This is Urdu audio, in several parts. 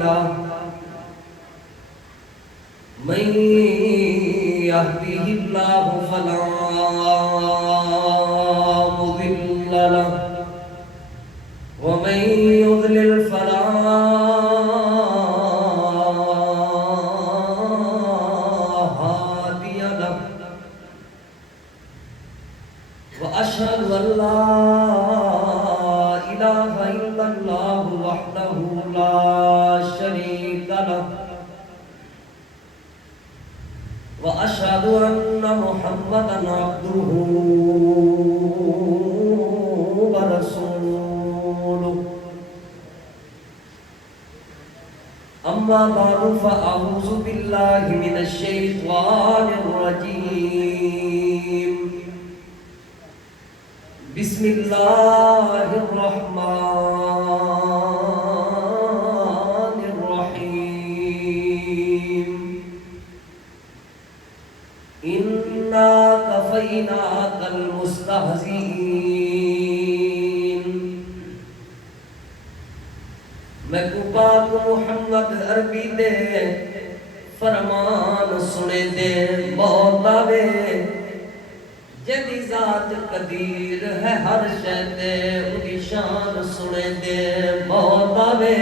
الله من يهده الله فلا مضل له ومن يضلل فلا هادي له وأشهد أن لا إله إلا الله وحده لا شريك له وأشهد أن محمدا عبده ورسوله أما بعد فأعوذ بالله من الشيطان الرجيم بسم الله الرحمن الرحيم إنا كفيناك المستهزئين میں کو پاک محمد عربی دے فرمان سنے دے بہت آوے جدی ذات قدیر ہے ہر شے تے اُنی شان سنے دے بہت آوے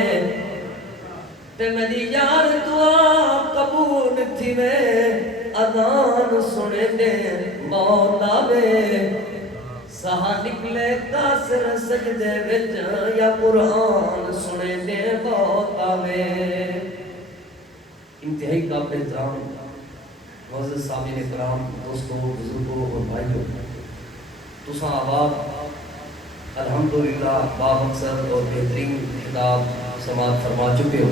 تے میری یار دعا قبول تھی میں اذان سنے دے بہت آوے سہا نکلے کاسر سجدے وچ یا قرآن سنے دے بہت آوے انتہائی قابل احترام معزز سامعین کرام دوستوں بزرگوں اور بھائیوں تساں آباد الحمدللہ بامقصد اور بہترین خطاب سماعت فرما چکے ہو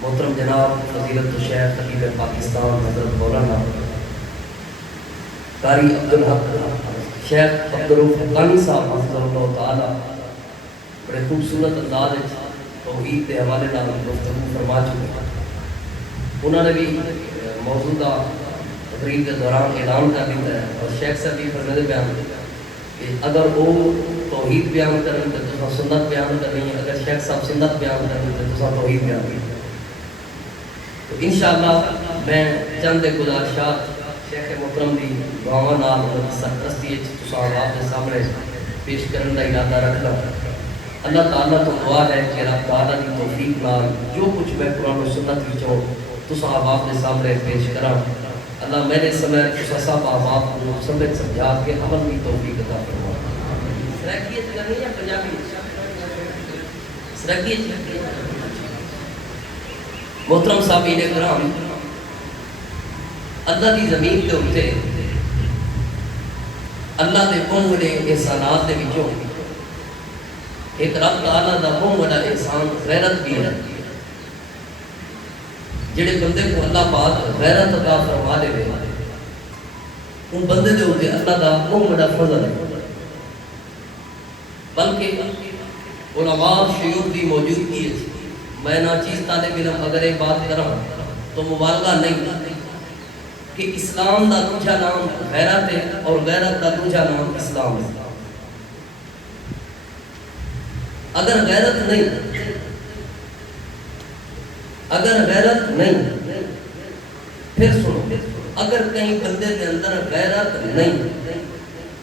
محترم جناب فضیلت الشیخ خطیب پاکستان حضرت مولانا قاری عبدالحق شیخ عبدالرؤف حقانی صاحب حفظہ اللہ تعالی بڑے خوبصورت انداز توحید کے حوالے نال گفتگو فرما چکے ہیں انہوں نے بھی موجودہ تقریر کے دوران اعلان کر دیتا ہے اور شیخ صاحب بھی فرمائے بیان کہ اگر وہ توحید بیان کریں تو تساں سنت بیان کرنی ہے اگر شیخ صاحب سنت بیان کریں تو تساں توحید بیان کرنی ہے تو انشاءاللہ میں چند گزارشات شیخ محترم دی دعاواں نال سرپرستی وچ تساں آپ کے سامنے پیش کرنے کا ارادہ رکھنا اللہ تعالیٰ تو دعا ہے کہ رب تعالیٰ کی توفیق نال جو کچھ میں قرآن و سنت وچوں تساں آپ کے سامنے پیش کراں اللہ میرے سمے تساں سب آپ کو سمجھ سمجھا کے عمل کی توفیق عطا فرما سرائکیت کرنی یا پنجابی سرائکیت محترم صاحبین کرام اللہ کی زمین کے اوپر اللہ دے بہت بڑے احسانات دے وچوں ایک رب تعالیٰ دا بہت بڑا احسان غیرت بھی ہے جڑے بندے کو اللہ پاک غیرت عطا فرما دے ان بندے دے اوپر اللہ دا بہت بڑا فضل ہے بلکہ علماء شیوخ دی موجودگی ہے میں ناچیز طالب علم اگر ایک بات کروں تو مبالغہ نہیں کہ اسلام دا دوجا نام غیرت ہے اور غیرت دا دوجا نام اسلام ہے اگر غیرت نہیں پھر سنو اگر کہیں بندے دے اندر غیرت نہیں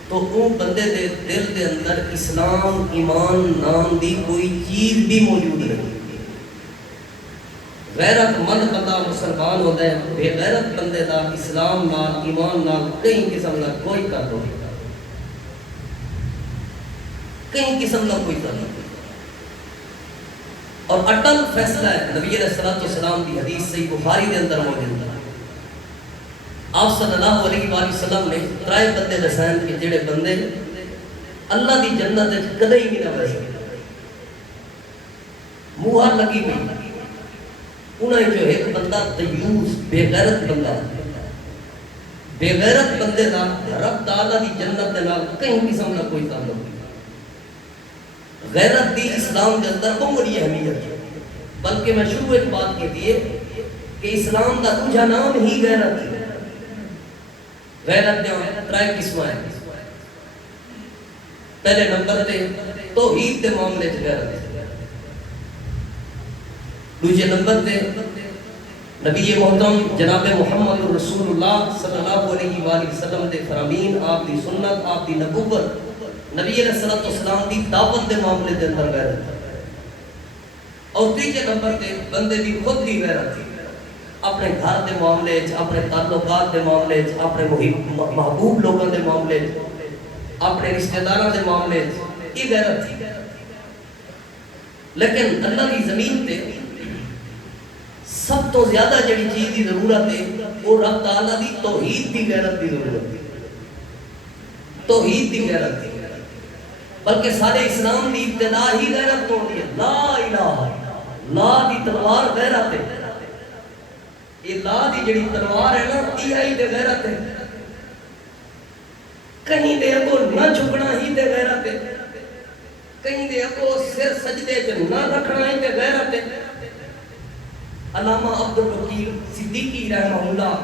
تو وہ بندے دے دل دے اندر اسلام ایمان نام دی کوئی چیز بھی موجود نہیں غیرت مند بندہ مسلمان ہوتا ہے بے غیرت بندے دا اسلام نال ایمان نال کئی قسم کا کوئی تعلق نہیں اور اٹل فیصلہ ہے نبی علیہ السلام کی حدیث صحیح بخاری کے اندر موجود ہے آپ صلی اللہ علیہ وآلہ وسلم نے ترائے بندے دسائیں کہ جڑے بندے اللہ دی جنت کدے ہی نہ بچ سکتے موہر لگی ہوئی انہیں جو ایک بندہ دیوس بے غیرت بندہ بے غیرت بندے دا رب تعالیٰ دی جنت دے نال کہیں قسم کا کوئی تعلق نہیں غیرت دی اسلام کے اندر بڑی اہمیت ہے بلکہ میں شروع ایک بات کہتی ہے کہ اسلام دا دوجا نام ہی غیرت ہے غیرت دے ترائے قسم ہے پہلے نمبر تے توحید دے معاملے چ غیرت دوسرے نمبر تے نبی محترم جناب محمد رسول اللہ صلی اللہ علیہ وآلہ وسلم دے فرامین، آپ دی سنت، آپ دی نبوت، نبی علیہ السلام دی دعوت دے معاملے دے اندر غیرت. اور تیسرے نمبر تے بندے دی خود دی غیرت، اپنے گھر دے معاملے چ، اپنے تعلقات دے معاملے چ، اپنے محبوب لوگوں دے معاملے چ، اپنے رشتہ داراں دے معاملے چ، یہ غیرت تھی. لیکن اللہ کی زمین تے سب تو زیادہ جڑی چیز کی ضرورت ہے وہ رب تعالیٰ دی توحید دی غیرت دی ضرورت ہے. توحید دی غیرت دی، بلکہ سارے اسلام دی ابتدا ہی غیرت تو ہوتی ہے. لا الہ، لا دی تلوار غیرت ہے. یہ لا دی جڑی تلوار ہے نا، یہ ہی دے غیرت ہے. کہیں دے اگو نہ جھکنا ہی دے غیرت ہے، کہیں دے اگو سر سجدے چ نہ رکھنا ہی دے غیرت ہے. علامہ عبد الوکیل صدیقی رحمہ اللہ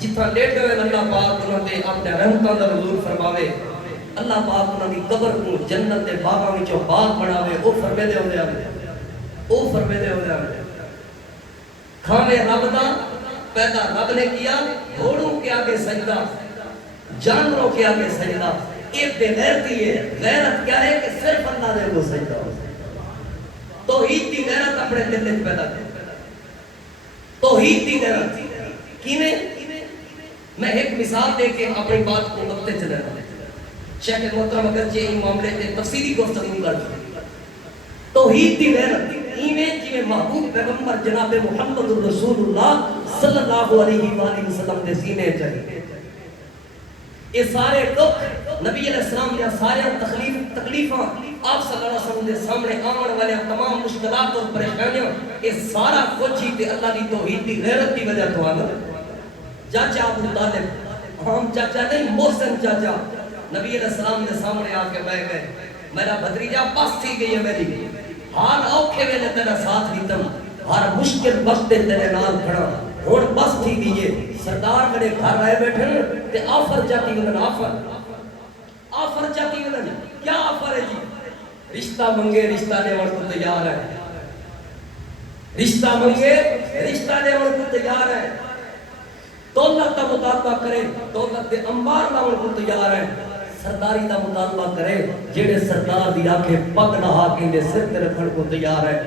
جتنا لیٹ ہوئے اللہ پاک انہوں نے اپنے رحمتوں کا نزول فرماوے، اللہ پاک انہوں نے قبر کو جنت دے باغاں وچوں باغ بناوے. او فرمے دے ہوندے ہیں، او فرمے دے ہوندے ہیں، کھاوے رب دا پیدا رب نے کیا، گھوڑوں کے آگے سجدہ، جانوروں کے آگے سجدہ. یہ بے غیرتی ہے. غیرت کیا ہے کہ صرف اللہ دے کو سجدہ ہو. توحید دی غیرت اپنے دل میں پیدا کرے. توحید دی غیرت کیویں؟ میں ایک مثال دے کے اپنی بات کو نقطے چلے رہا ہوں. شیخ محترم اگرچہ یہ معاملے تے تفصیلی گفتگو کر چکے. توحید دی غیرت ایویں جویں محبوب پیغمبر جناب محمد رسول اللہ صلی اللہ علیہ وآلہ وسلم دے سینے چلی. یہ سارے دکھ نبی علیہ السلام یا سارے تکلیفاں آپ صلی اللہ علیہ وسلم دے سامنے آمن والے تمام مشکلات اور پریشانیاں، یہ سارا کچھ ہی تے اللہ دی توحید دی غیرت دی وجہ تو آنا. چاچا ابو طالب، ہم چاچا نہیں، محسن چاچا نبی علیہ السلام دے سامنے آ کے بیٹھ گئے. میرا بھتریجا بس تھی گئی ہے میری، ہر اوکھے ویلے تیرا ساتھ دیتم، ہر مشکل وقت تیرے نال کھڑا، ہن بس تھی گئی ہے. سردار میرے گھر آئے بیٹھے تے آفر جاتی ونن، آفر جاتی ونن. کیا آفر ہے جی؟ رشتہ منگے رشتہ دیوڑ کو تیار ہے، رشتہ منگے رشتہ دیوڑ کو تیار ہے. دولت کا مطالبہ کرے، دولت دے انبار لاؤن کو تیار ہے. سرداری کا مطالبہ کرے، جیڑے سردار دی آنکھیں پگ نہا کے دے سر تے رکھن کو تیار ہے.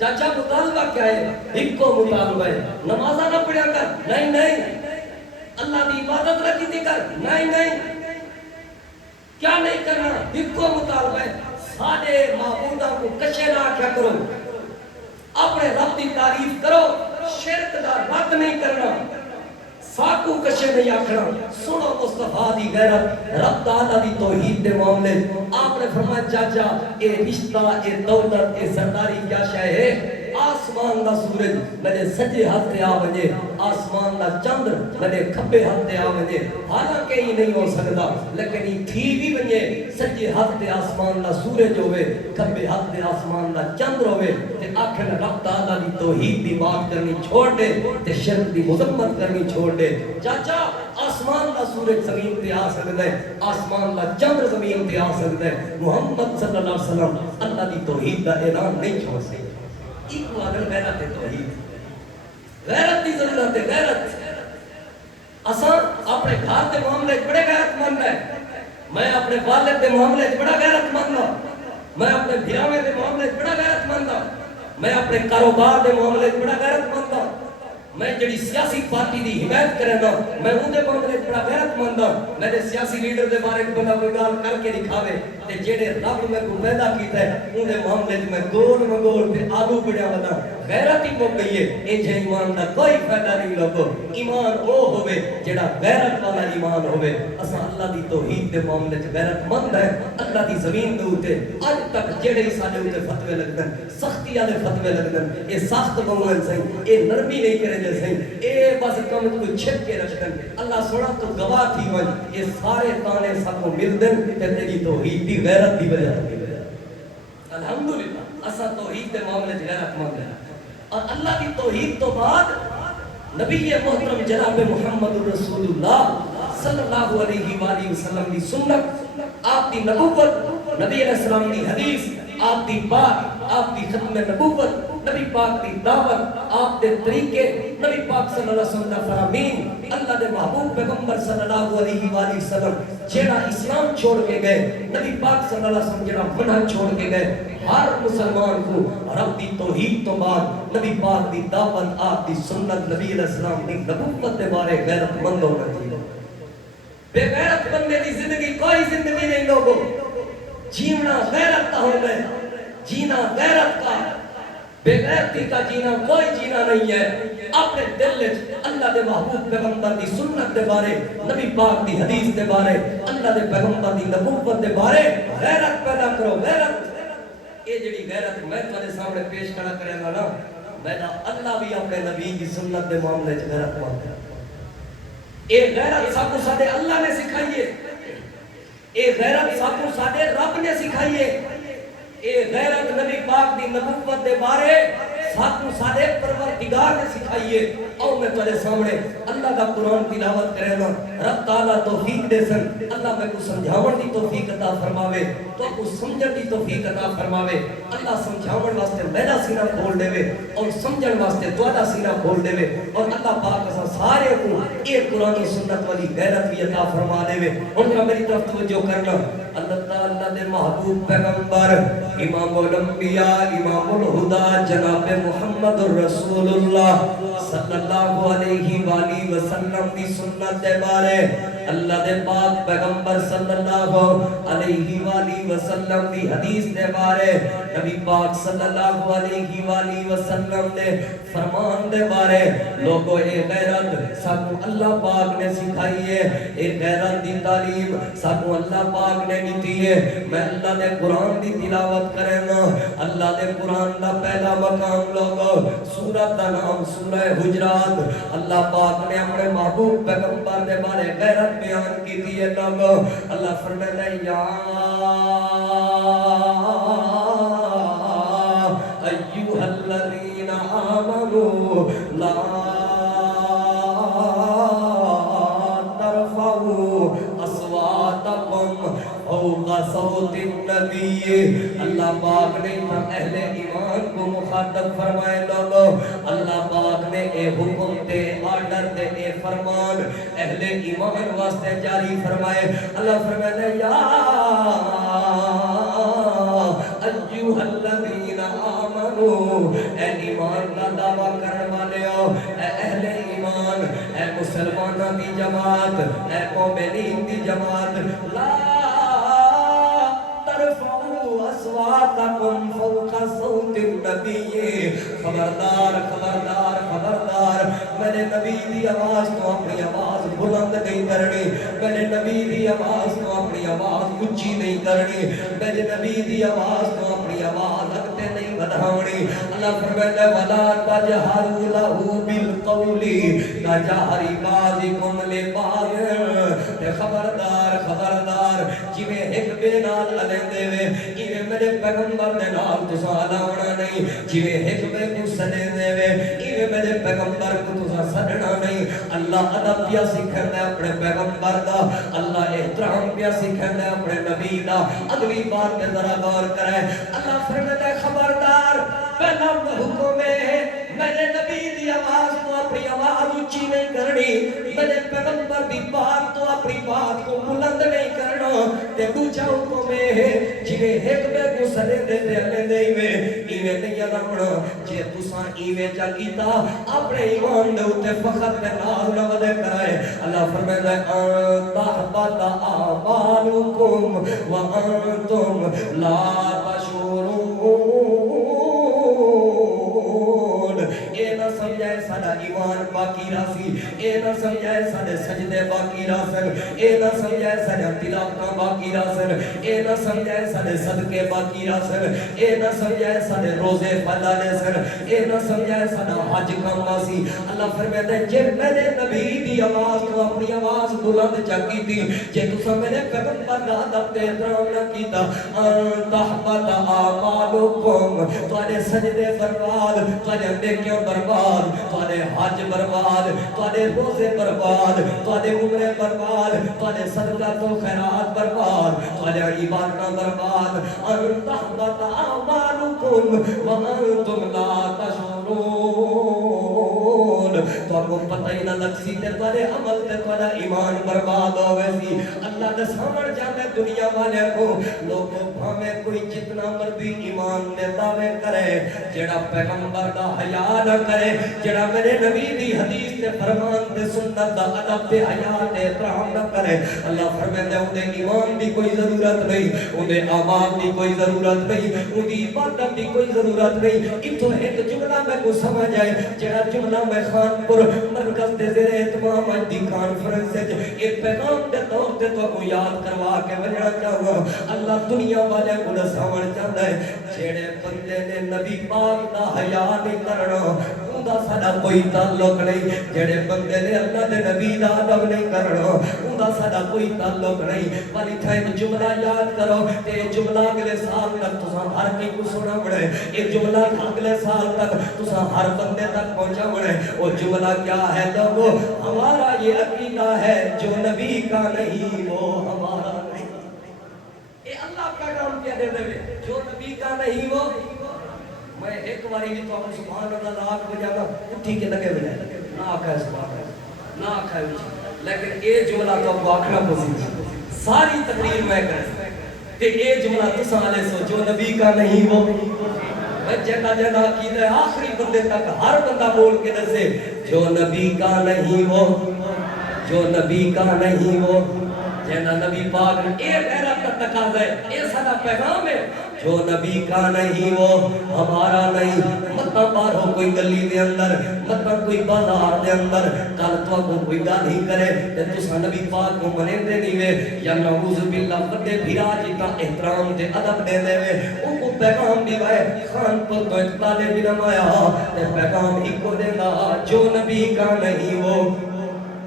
چاچا مطالبہ کیا ہے؟ ایک کو مطالبہ ہے، نمازہ نہ پڑھیا کر، نہیں نہیں. اللہ دی عبادت نہ کیتی کر، نہیں نہیں. کیا نہیں کرنا؟ ایک کو مطالبہ ہے، سارے معبودہ کو کشے نہ کیا کرو، اپنے رب دی تعریف کرو، شرک دا رد نہیں کرنا، ساکو کشے نہیں آکھنا. سنو مصطفیٰ دی غیرت، رب تعالیٰ دی توحید دے معاملے. آپ نے فرمایا چاچا اے رشتہ، اے دولت، اے سرداری کیا شے ہے؟ آسمان دا سورج میرے سجے ہاتھ تے آ ونجے، آسمان دا چندر میرے کھبے ہاتھ تے آ ونجے. حالانکہ ہی نہیں ہو سکتا، لیکن ہی تھی بھی ونجے. سجے ہاتھ تے آسمان دا سورج ہوئے، کھبے ہاتھ تے آسمان دا چندر ہوئے، تے آخر رب تعالیٰ دی توحید دی بات کرنی چھوڑ دے تے شرک دی مذمت کرنی چھوڑ دے. چاچا آسمان دا سورج زمین تے آ سکتا ہے، آسمان دا چندر زمین تے آ سکتا ہے، محمد صلی اللہ علیہ وسلم اللہ دی توحید دا اعلان نہیں چھوڑ سکتے. ایک اگر غیرت ہے توحید، غیرت دی ضرورت ہے. غیرت اساں اپنے گھر دے معاملے بڑے غیرت مند ہے. میں اپنے والد دے معاملے بڑا غیرت مند ہوں، میں اپنے بھراویں دے معاملے بڑا غیرت مند ہوں، میں اپنے کاروبار دے معاملے بڑا غیرت مند ہوں، میں جڑی سیاسی پارٹی دی حمایت کرے گا میں ان دے معاملے بڑا غیرت مند ہوں. میرے سیاسی لیڈر دے بارے بندہ کوئی گال کر کے دکھاوے تے جڑے رب میں کو پیدا کیتا ہے ان دے معاملے میں گول مگول تے آلو پڑیا ودا. غیرت ہی مک گئی ہے. اے جے ایمان دا کوئی فائدہ نہیں لوگو. ایمان او ہوے جڑا غیرت والا ایمان ہوے. اساں اللہ دی توحید دے معاملے وچ غیرت مند ہے. اللہ دی زمین دے اوتے اج تک جڑے ساڈے اوتے فتوی لگدن، سختی والے فتوی لگدن، اے سخت بنون سہی، اے نرمی نہیں کرے دے سہی، اے بس کم کو چھپ کے رکھدن. اللہ سونا تو گواہ تھی ون یہ سارے تانے سب کو مل دن تے تیری توحید دی غیرت دی وجہ تے. الحمدللہ اساں توحید دے معاملے وچ غیرت مند ہیں. اور اللہ کی توحید تو بعد نبی محترم جناب محمد رسول اللہ صلی اللہ علیہ وآلہ وسلم کی سنت، آپ کی نبوت، نبی علیہ السلام کی حدیث، آپ کی بات، آپ کی ختم نبوت، نبی پاک دی دعوت آپ دے طریقے نبی پاک صلی اللہ علیہ وسلم دا فرامین اللہ دے محبوب پیغمبر صلی اللہ علیہ وآلہ وسلم جیڑا اسلام چھوڑ کے گئے نبی پاک صلی اللہ علیہ وسلم جیڑا منہج چھوڑ کے گئے ہر مسلمان کو رب دی توحید تو بعد نبی پاک دی دعوت آپ دی سنت نبی علیہ السلام دی نبوت دے بارے غیرت مند ہونا چاہیے بے غیرت بندے دی زندگی کوئی زندگی نہیں لوگوں جینا غیرت کا ہو گئے جینا غیرت کا بے غیرتی کا جینا کوئی جینا نہیں ہے اپنے دل اللہ دے محبوب پیغمبر دی سنت دے بارے نبی پاک دی حدیث دے بارے اللہ دے پیغمبر دی نبوت دے بارے غیرت پیدا کرو غیرت یہ جڑی غیرت میں تمہارے سامنے پیش کرا کرے گا نا میں اللہ بھی اپنے نبی کی سنت دے معاملے چ غیرت مانتا اے غیرت سب کو سادے اللہ نے سکھائیے اے غیرت سب کو سادے رب نے سکھائیے اے غیرت نبی پاک دی نبوت دے بارے سب کو سادے پروردگار نے سکھائیے اور میں تمہارے سامنے اللہ کا قرآن تلاوت کرے نا رب تعالیٰ توفیق دے سن اللہ میں کو سمجھاون دی توفیق عطا فرماوے تو کو سمجھن دی توفیق عطا فرماوے اللہ سمجھاون واسطے میرا سینہ کھول دے اور سمجھن واسطے تہاڈا سینہ کھول دے اور اللہ پاک اساں سارے کو یہ قرآن و سنت والی غیرت بھی عطا فرما دے ہن میری طرف توجہ کرنا اللہ تعالیٰ دے محبوب پیغمبر امام الانبیاء امام الہدیٰ جناب محمد رسول اللہ صلی اللہ علیہ وآلہ وسلم دی سنت دے بارے اللہ دے پاک پیغمبر صلی اللہ علیہ وآلہ وسلم دی حدیث دے بارے نبی پاک صلی اللہ علیہ وآلہ وسلم دے فرمان دے بارے لوگو اے غیرت سب اللہ پاک نے سکھائی ہے اے غیرت دی تعلیم سب اللہ پاک نے دیتی ہے میں اللہ دے قرآن دی تلاوت کرے نا اللہ دے قرآن دا پہلا مقام لوگو سورت دا نام سورہ حجرات اللہ پاک نے اپنے محبوب پیغمبر دے بارے غیرت بیان کی تھی ہے لوگو اللہ فرمائے یا ایوہ الذین آمنوا لا ترفعوا اصواتکم فوق صوت النبی اللہ پاک نے اہل ایمان کو مخاطب فرمائے لوگو اللہ پاک نے اے حکم تے آرڈر تے اے فرمان اہل ایمان واسطے جاری فرمائے اللہ فرمائے یا ایوہ الذین آمنوا اے ایمان کا دعویٰ کرنے والے ہو اے اہل ایمان اے مسلمانہ دی جماعت اے مومنین دی جماعت لا ترفعوا اصواتکم فوق صوت النبی خبردار خبردار خبردار میں نے نبی دی آواز تو اپنی آواز بلند نہیں کرنی میں نے نبی دی آواز تو اپنی آواز اچھی نہیں کرنی میں نے نبی دی آواز تو اپنی آواز لگتے نہیں بدھاونی اللہ فرمائے وَلَا تَجْهَرُوا لَهُ بِالْقَوْلِ كَجَهْرِ بَعْضِكُمْ لِبَعْضٍ خبردار خبردار جویں ایک بے نال الیندے وے ایویں میرے پیغمبر دے نال تساں الاونا نہیں جویں ایک بے کو سدیندے وے ایویں میرے پیغمبر کو تساں سدنا نہیں اللہ ادب پیا سکھاندا اپنے پیغمبر دا اللہ احترام پیا سکھاندا اپنے نبی دا اگلی بات تے ذرا غور کرے اللہ فرماتا ہے خبردار پہلا حکم ہے میرے نبی دی آواز تو اپنی آواز اونچی نہیں کرنی میرے پیغمبر دی بات تو اپنی بات کو بلند نہیں کرنا تے دوجا حکم ہے جویں ایک بے کو سدے دے تے دے ایویں نہیں الاونا جے تساں ایویں چا کیتا اپنے ایمان دے اوتے فخر تے ناز نہ ودے کرائے اللہ فرماتا ہے تحبط اعمالکم وانتم لا تشعرون اے نہ سمجھائے ساڈا ایمان باقی راسی اے نہ سمجھائے ساڈے سجدے باقی راسن اے نہ سمجھائے ساڈا تلاوتاں باقی راسن اے نہ سمجھائے ساڈے صدقے باقی راسن اے نہ سمجھائے ساڈے روزے پھلانے سن اے نہ سمجھائے ساڈا حج کم واسی اللہ فرماتا ہے جے میرے نبی دی آواز تو اپنی آواز بلند چا کیتی جے تساں میرے پیغمبر دا ادب تے احترام نہ کیتا تحبط اعمالکم تواڈے سجدے برباد تواڈے نیکیاں برباد تواڈے تواڈے حج برباد، تواڈے روزے برباد، تواڈے عمرے برباد، تواڈے صدقہ تو خیرات برباد، تواڈے عبادتاں برباد، ان تحبط اعمالکم وانتم لا تشعرون۔ تو آپ کو پتہ ہی نہ لگ سی تے تواڈے عمل تے تواڈا ایمان برباد ہوئے سی۔ اللہ دے سامنے جانے دنیا والے کو لوگوں بھاویں کوئی جتنا مرضی ایمان دے دعوے کرے، جڑا پیغمبر دا حیا نہ کرے، جڑا میرے نبی دی حدیث تے فرمان تے سنت دا ادب تے حیا تے احترام نہ کرے، اللہ فرمائے اودے ایمان دی کوئی ضرورت نہیں، اودے اعمال دی کوئی ضرورت نہیں، اودی عبادت دی کوئی ضرورت نہیں۔ اتھوں ایک جملہ میں کو سمجھ آئے، جڑا جملہ میں خانپور مرکز دے زیر اہتمام اج دی کانفرنس وچ ایک پیغام دے طور تے تو یاد کروا کے وجھنا چاہوں، اللہ دنیا والے کو سامنے چاہتا ہے جڑے بندے نے نبی پاک دا حیا نہیں کرنا اوندا ساڈا کوئی تعلق نہیں، جڑے بندے نے اللہ دے نبی دا ادب نہیں کرنا اوندا ساڈا کوئی تعلق نہیں۔ پر اتھا ایک جملہ یاد کرو تے جملہ اگلے سال تک تساں ہر کوئی کو سنا بڑے، یہ جملہ اگلے سال تک تساں ہر بندے تک پہنچا بڑے۔ وہ جملہ کیا ہے لوگو؟ ہمارا یہ عقیدہ ہے جو نبی کا نہیں وہ ہمارا نہیں۔ اے اللہ کا نام کیا دے دے جو نبی کا نہیں وہ میں ایک باری بھی تو آپ سبحان اللہ لاکھ بجانا اٹھی کے لگے بجائے نہ آکھا ہے سبحان اللہ نہ آکھا ہے، لیکن اے جملہ تو آپ کو آکھنا پسند ساری تقریر میں کریں کہ اے جملہ تو سالے سو جو نبی کا نہیں وہ جینا جینا عقیدہ ہے آخری بندے تک ہر بندہ بول کے دسے جو نبی کا نہیں وہ جو نبی کا نہیں وہ جینا نبی پاک اے غیرت کا تقاضا ہے، اے سارا پیغام ہے جو نبی کا نہیں وہ ہمارا نہیں۔ مطلع بارو کوئی گلی دے اندر مطلع کوئی بازار دے اندر کل تو کو کوئی گل ہی کرے تے تساں نبی پاک کو منے دے نہیں وے یا نعوذ باللہ بڑے بھرا جتا احترام تے ادب دے دے وے او کو پیغام دی وے خان پر تو ایک طالب علم آیا تے پیغام ہی کو دینا جو نبی کا نہیں وہ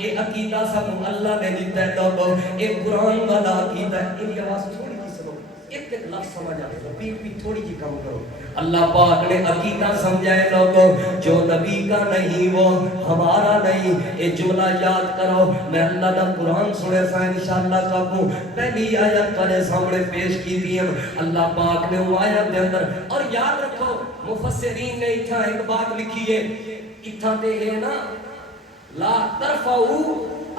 اے عقیدہ سب اللہ نے دیتا ہے لوگو، اے قرآن والا عقیدہ ہے۔ ان کی آواز تھوڑی جی سنو، ایک لفظ سمجھ آتا ہے، پیٹ بھی تھوڑی جی کم کرو۔ اللہ پاک نے عقیدہ سمجھائے لوگو جو نبی کا نہیں وہ ہمارا نہیں۔ اے جملہ یاد کرو، میں اللہ دا قرآن سنے سا انشاءاللہ کابو پہلی آیت تارے سامنے پیش کی دیم اللہ پاک نے وہ آیت دے اندر اور یاد رکھو مفسرین نے اتھا ایک بات لکھی ہے اتھا دے ہے نا لا ترفعوا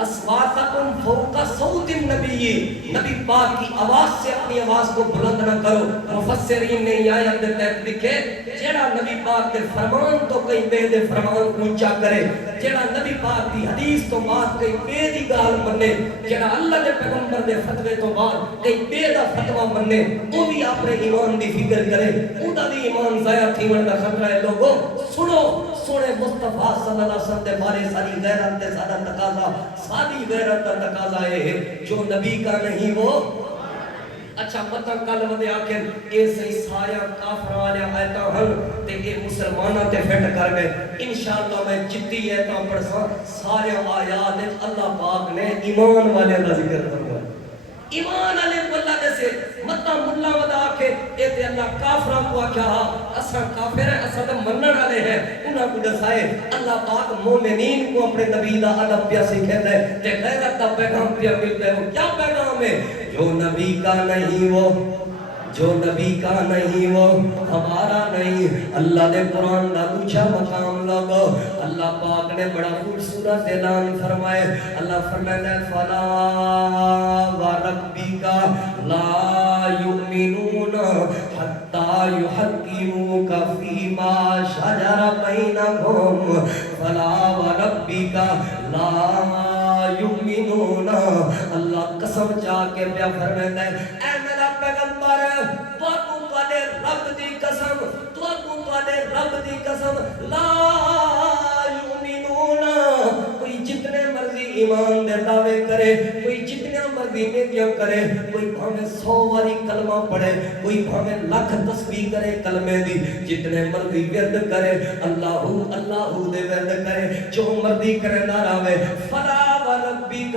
اصواتکم فوق صوت النبی، نبی پاک کی آواز سے اپنی آواز کو بلند نہ کرو۔ مفسرین نے یہ آیت دے تحت لکھے جیڑا نبی پاک کے فرمان تو کئی بے دے فرمان کو اونچا کرے، جیڑا نبی پاک کی حدیث تو بعد کئی بے دی گال منے، جیڑا اللہ دے پیغمبر دے فتوے تو بعد کئی بے دا فتوہ منے، وہ بھی اپنے ایمان دی فکر کرے، او دا دی ایمان ضائع تھیون دا خطرہ ہے۔ لوگو سنو سونے مصطفیٰ صلی اللہ علیہ وسلم دے بارے ساری غیرت دے سارا تقاضا ساری غیرت دا تقاضا ہے جو نبی کا نہیں وہ اچھا پتہ کل ودے آکھیں اے صحیح سارے کافر والے آیتاں ہن تے اے مسلماناں تے فٹ کر گئے انشاءاللہ میں جتنی آیتاں پڑھساں سارے آیات اللہ پاک نے ایمان والے دا ذکر فرمایا۔ ایمان والے کو اللہ نے سے مطلب ملا ودا کے اے تے اللہ کافراں کو کیا اساں کافر ہیں اساں تے منن والے ہیں انہاں کو دسائے اللہ پاک مومنین کو اپنے نبی دا ادب پیا سکھاتا ہے تے غیرت دا پیغام پیا ملتا ہے۔ وہ کیا پیغام ہے؟ جو نبی کا نہیں وہ جو نبی کا نہیں وہ ہمارا نہیں۔ اللہ نے قرآن دا اونچا مقام لگو اللہ پاک نے بڑا خوبصورت اعلان فرمائے۔ اللہ فرمایا فلا وربک لا یؤمنون حتی یحکموک فیما شجر بینہم فلا وربک لا یؤمنون۔ اللہ قسم چاہ کے پیا فرمایا اے میرا پیغمبر تو تواڈے رب دی قسم تو تواڈے رب دی قسم لا یؤمنون کوئی جتنے مرضی ایمان دے دعوے کرے کوئی جتنے مرضی نیکیاں کرے کوئی بھاویں 100 واری کلمہ پڑھے کوئی بھاویں لاکھ تسبیح کرے کلمے دی جتنے مرضی ورد کرے اللہ اللہ دے ورد کرے جو مرضی کرے نہ راوے فلا وربک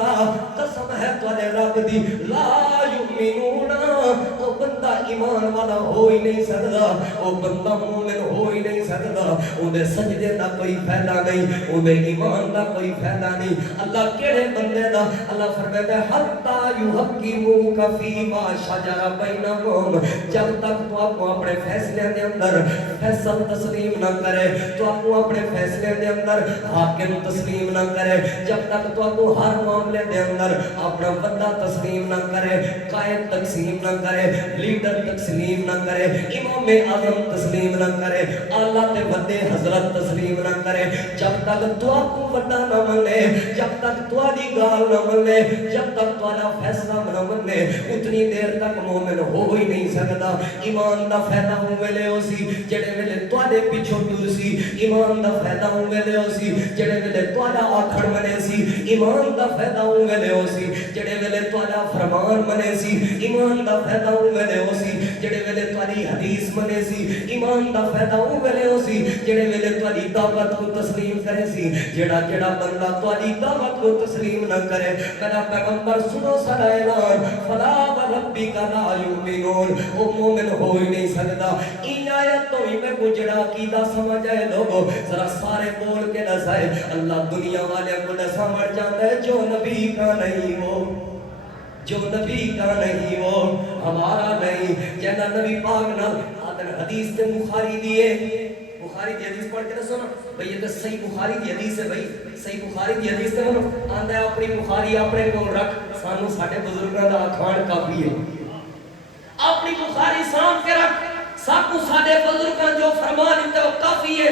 قسم ہے تواڈے رب دی لا یؤمنون او بندہ بندہ ایمان والا ہو ہی نہیں سکتا، وہ بندہ مومن ہو ہی نہیں سکتا، اندے سجدے دا کوئی فائدہ نہیں، اندے ایمان دا کوئی فائدہ نہیں۔ اللہ کیڑے بندے دا؟ اللہ فرماتا ہے حتی یحکموک فیما شجر بینہم، جب تک تو آپ اپنے فیصلے دے اندر فیصل تسلیم نہ کرے، تو آپ اپنے فیصلے دے اندر حاکم تسلیم نہ کرے، جب تک تو آپ ہر معاملے دے اندر اپنا بندہ تسلیم نہ کرے، قائد تسلیم نہ کرے، لیڈر تسلیم نہ کرے، امام اعظم تسلیم نہ کرے، اللہ تے بندے حضرت تسلیم نہ کرے، جب تک تو آپ کو بندہ نہ ملے، جب تک تو آدھی گال نہ ملے، جب تک تو آدھا فیصلہ نہ ملے، اتنی دیر تک مومن ہو ہی نہیں سکتا۔ ایمان دا فائدہ ہوں ویلے ہو سی جڑے ویلے تو آدھے پیچھو ٹور سی، ایمان دا فائدہ ہوں ویلے ہو سی جڑے ویلے تو آدھا آکھڑ منے سی، ایمان دا فائدہ ہوں ویلے ہو سی جڑے ویلے تو آدھا فرمان منے سی، ایمان دا فائدہ ہوں ویلے ہو سی جڑے ویلے تو آدھی حدیث منے سی، ایمان دا فائدہ ہوں ویلے ہو سی جڑے ویلے تو آدھی دعوت کو تسلیم کرے سی۔ جڑا بندہ تو آدھی دعوت کو تسلیم نہ کرے، میرا پیغمبر سنو سارا اعلان، فلا وربک لا یؤمنون، وہ مومن ہو ہی نہیں سکتا۔ این آیت تو ہی میں کو جڑا عقیدہ سمجھ آئے لوگوں ذرا سارے بول کے نسائے، اللہ دنیا والے کو نہ سمجھ جاتا ہے جو نبی کا نہیں وہ، جو نبی کا نہیں وہ ہمارا نہیں۔ جینا نبی پاک نہ آدھر حدیث تے بخاری دیئے، بخاری دی حدیث پڑھ کے سنا بھئی یہ تو صحیح بخاری دی حدیث ہے، بھئی صحیح بخاری دی حدیث تے منو آندہ ہے اپنی بخاری اپنے کو رکھ، سانو ساڑھے بزرگاں دا آکھان کافی ہے، اپنی بخاری سام کے رکھ، ساکو ساڑھے بزرگاں جو فرمان انتے وہ کافی ہے،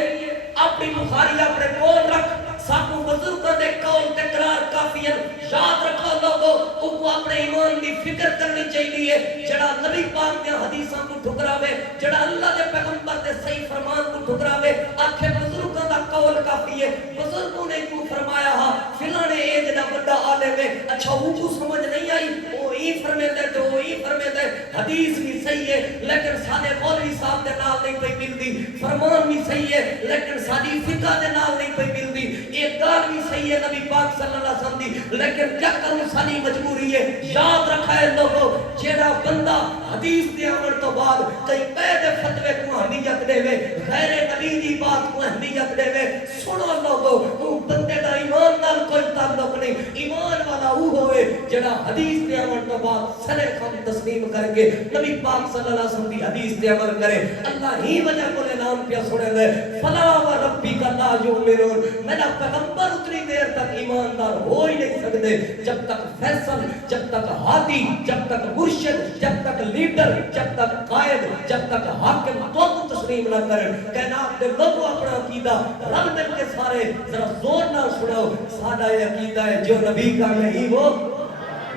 اپنی بخاری اپنے کو رکھ، ساکو بزرگاں دے قول تقرار کافی ہے۔ یاد رکھو لوگوں کو اپنے ایمان دی فکر کرنی چاہیے، جڑا نبی پاک دے حدیثاں کو ٹھکراوے، جڑا اللہ دے پیغمبر دے صحیح فرمان کو ٹھکراوے، آکھے بزرگاں دا قول کافی ہے، بزرگوں نے کیوں فرمایا ہا فلاں نے اے جڑا بڑا عالم ہے، اچھا وہ کو سمجھ نہیں آئی، وہ ہی فرمے دے تو وہ ہی فرمے دے، حدیث بھی صحیح ہے لیکن سارے مولوی صاحب دے نال نہیں پئی ملدی، فرمان بھی صحیح ہے لیکن ساری فقہ دے نال نہیں پئی ملدی، ایک گال بھی صحیح ہے نبی پاک صلی اللہ علیہ وسلم دی، لیکن کیا کروں ساری مجبوری ہے۔ یاد رکھا ہے لوگوں جیڑا بندہ حدیث دے عمل تو بعد کئی قید فتوے کو اہمیت دے وے، غیر نبی دی بات کو اہمیت دے وے، سنو لوگوں وہ بندے دا ایمان نال کوئی تعلق نہیں، ایمان والا وہ ہوئے جڑا حدیث دے عمل تو بعد سرے خم تسلیم کر کے نبی پاک صلی اللہ علیہ وسلم دی حدیث دے عمل کرے۔ اللہ ہی وجہ کو اعلان پیا سنے لے فلا وربک لا یؤمنون، میرا پیغمبر اتنی دیر تک ایماندار ہو ہی نہیں سکتے جب تک فیصل، جب تک ہادی، جب تک مرشد، جب تک لیڈر، جب تک قائد، جب تک حاکم تو تسلیم نہ کریں۔ کائنات دے لوگوں اپنا عقیدہ رل مل کے سارے ذرا زور نہ سناؤ، سادہ یہ عقیدہ ہے جو نبی کا نہیں وہ،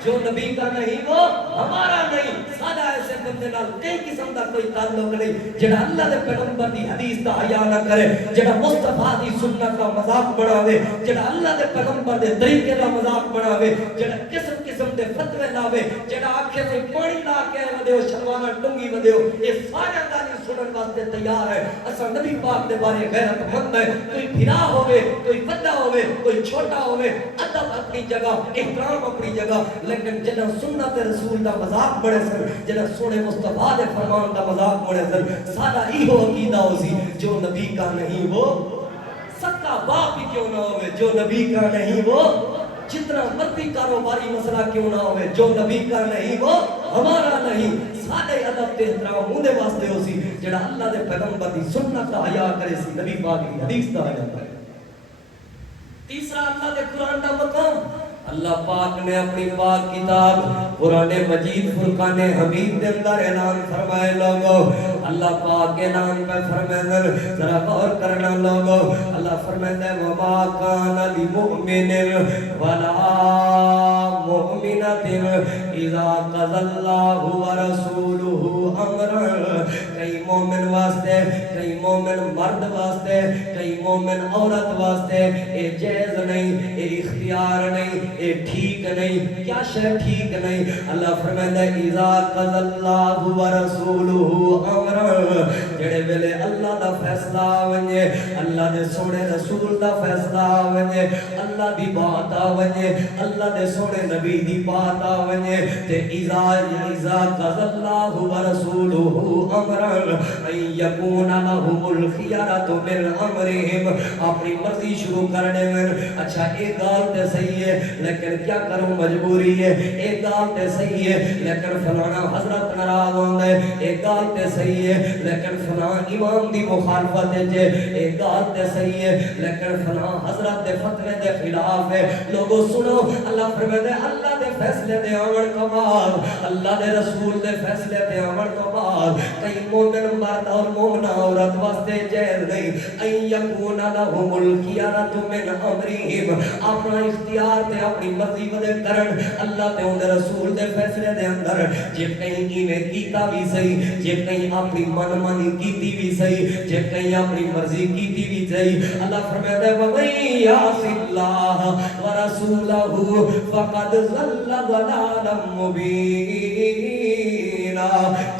جو نبی کا نہیں وہ ہمارا نہیں۔ سادہ ایسے بندے نال کئی قسم دا کوئی تعلق نہیں جڑا اللہ دے پیغمبر دی حدیث دا حیا نہ کرے، جڑا مصطفیٰ دی سنت دا مذاق بناوے، جڑا اللہ دے پیغمبر دے طریقے دا مذاق بناوے، جڑا قسم قسم دے فتوے لاوے، جڑا آنکھیں سے پانی لا کے ودیو شلوانہ ٹنگی ودیو، یہ سارے گالی سنن واسطے تیار ہے۔ اساں نبی پاک دے بارے غیرت مند ہے، کوئی بھرا ہوئے، کوئی بڑا ہوئے، کوئی چھوٹا ہوئے، ادب اپنی جگہ، احترام اپنی جگہ، لیکن جنہ سنت رسول دا مذاق بڑے سن، جنہ سونے مصطفیٰ دے فرمان دا مذاق بڑے سن، سادہ ہی ہو عقیدہ ہو سی جو نبی کا نہیں وہ، سکا باپ ہی کیوں نہ ہوئے جو نبی کا نہیں وہ، جتنا مرضی کاروباری مسئلہ کیوں نہ ہوئے جو نبی کا نہیں وہ ہمارا نہیں۔ سادے ادب تے احترام اون دے واسطے ہو سی جڑا اللہ دے پیغمبر دی سنت دا حیا کرے سی، نبی پاک دی حدیث دا حیا کرے۔ تیسرا اللہ دے قرآن دا مقام، اللہ پاک نے اپنی پاک کتاب قرآن مجید فرقان حمید دے اندر اعلان فرمائے لوگو، اللہ پاک اعلان پہ فرمائے ذرا غور کرنا لوگو، اللہ فرمائے وما کان لمؤمن ولا مؤمنۃ اذا قضى اللہ ورسولہ امرا، کئی مومن واسطے، کئی مومن مرد واسطے، کئی مومن عورت واسطے اے جائز نہیں، اے اختیار نہیں، اے ٹھیک نہیں۔ کیا شے ٹھیک نہیں؟ اللہ فرمائے اذا قضى اللہ ورسولہ امرا، جڑے ویلے اللہ دا فیصلہ ونجے، اللہ دے سونے رسول دا فیصلہ ونجے، اللہ دی بات ونجے، اللہ دے سونے نبی دی بات ونجے، تے اذا قضى اللہ ورسولہ امرا ان یکون لهم الخیارۃ من امرہم، اپنی مرضی شروع کرنے میں اچھا ایک گال تے صحیح ہے لیکن کیا کروں مجبوری ہے، ایک گال تے صحیح ہے لیکن فلانا حضرت ناراض ہوندے، ایک گال تے صحیح ہے لیکن فلاں امام دی مخالفت ہے، ایک گال تے صحیح ہے لیکن فلاں حضرت دے فتوے دے خلاف ہے۔ لوگوں سنو، اللہ فرماتے ہیں اللہ دے فیصلے دے آمن تو بعد، اللہ دے رسول دے فیصلے دے آمن تو بعد کئی مومن مرد اور مومنہ عورت واسطے جائز نہیں ان یکون لهم الخیارۃ من امرہم، اپنا اختیار تے اپنی مرضی ودے کرن اللہ تے اون دے رسول دے فیصلے دے اندر، جے کہیں ایویں کیتا بھی صحیح، جے کہیں اپنی من مانی کیتی بھی صحیح، جے کہیں اپنی مرضی کیتی بھی صحیح۔ اللہ فرماتا ہے وَمَن یعص اللہ ورسولہ فقد ضل ضلالا مبینا،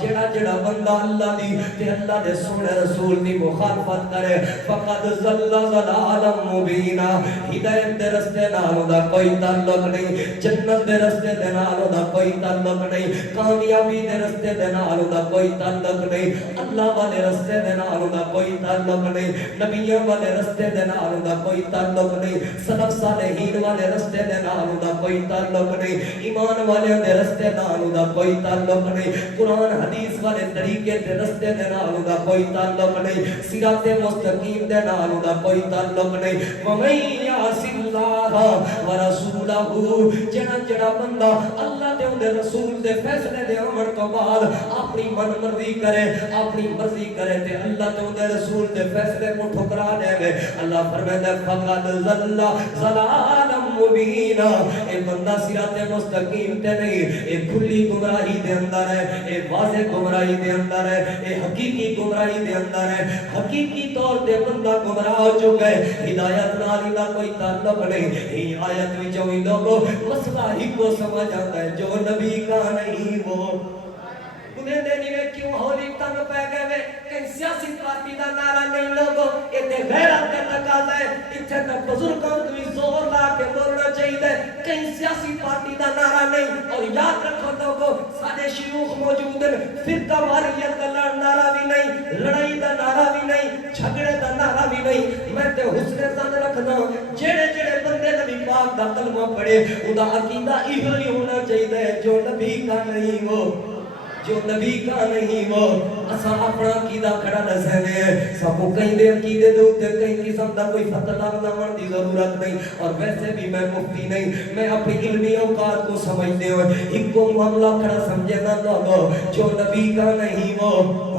جڑا جڑا بندہ اللہ دی تے اللہ دے سونے رسول دی مخالفت کرے فقد ضل ضلالا مبینا، ہدایت دے رستے نال دا کوئی تعلق نہیں، جنت دے رستے دے نال دا کوئی تعلق نہیں، کامیابی دے رستے دے نال دا کوئی تعلق نہیں، اللہ والے رستے دے نال دا کوئی تعلق نہیں، نبیوں والے رستے دے نال دا کوئی تعلق نہیں، سلف صالحین والے رستے دے نال دا کوئی تعلق نہیں، ایمان والے دے رستے نال دا کوئی تعلق نہیں، قرآن حدیث والے طریقے دے رستے دے نال دا کوئی تعلق نہیں، صراط مستقیم دے نال دا کوئی تعلق نہیں۔ وَمَن یعص اللہ ورسولہ، جڑا جڑا بندہ اللہ دے اون دے رسول دے فیصلے دے آمن تو بعد اپنی من مرضی کرے، اپنی مرضی کرے تے اللہ تے اون دے رسول دے فیصلے کو ٹھکرا دے گے، اللہ فرماتا ہے فقد ضل ضلالا مبینا، اے بندہ صراط مستقیم تے نہیں، اے کھلی گمراہی دے اندر ہے، اے واضح گمراہی دے اندر ہے، اے حقیقی گمراہی دے اندر ہے، حقیقی طور تے بندہ گمراہ ہو چکا ہے، ہدایت نال دا کوئی تعلق نہیں۔ یہ آیت وچوں ہی لوگوں مسئلہ ہی کو سمجھ آتا ہے، جو نبی کا نہیں وہ انہیں دینی میں کیوں ہولی تنگ پہ گئے میں کہ سیاسی پارٹی دا نعرہ نہیں لوگوں، اتنے غیرت کا تقاضا ہے، اتنے تک بزرگوں کو زور لا کے بولنا چاہیے، کہیں سیاسی پارٹی دا نعرہ نہیں۔ اور یاد رکھو لوگوں سارے شیوخ موجود ہیں، فرقہ واریت کا نعرہ بھی نہیں، لڑائی دا نعرہ بھی نہیں، جھگڑے دا نعرہ بھی نہیں۔ میں تے حسن زن رکھنا جڑے جڑے بندے نبی پاک دا کلمہ پڑھے ادا عقیدہ ہی ہونا چاہیے جو نبی کا نہیں وہ، جو نبی کا نہیں وہ، اسا اپنا عقیدہ کھڑا نہ سہنے ہیں، سب کو کہیں دے عقیدے دے ہوتے کہیں قسم دا کوئی فتنہ بناون دی ضرورت نہیں، اور ویسے بھی میں مفتی نہیں، میں اپنی علمی اوقات کو سمجھتے ہوئے ایک کو معاملہ کھڑا سمجھے نہ لوگو، جو نبی کا نہیں وہ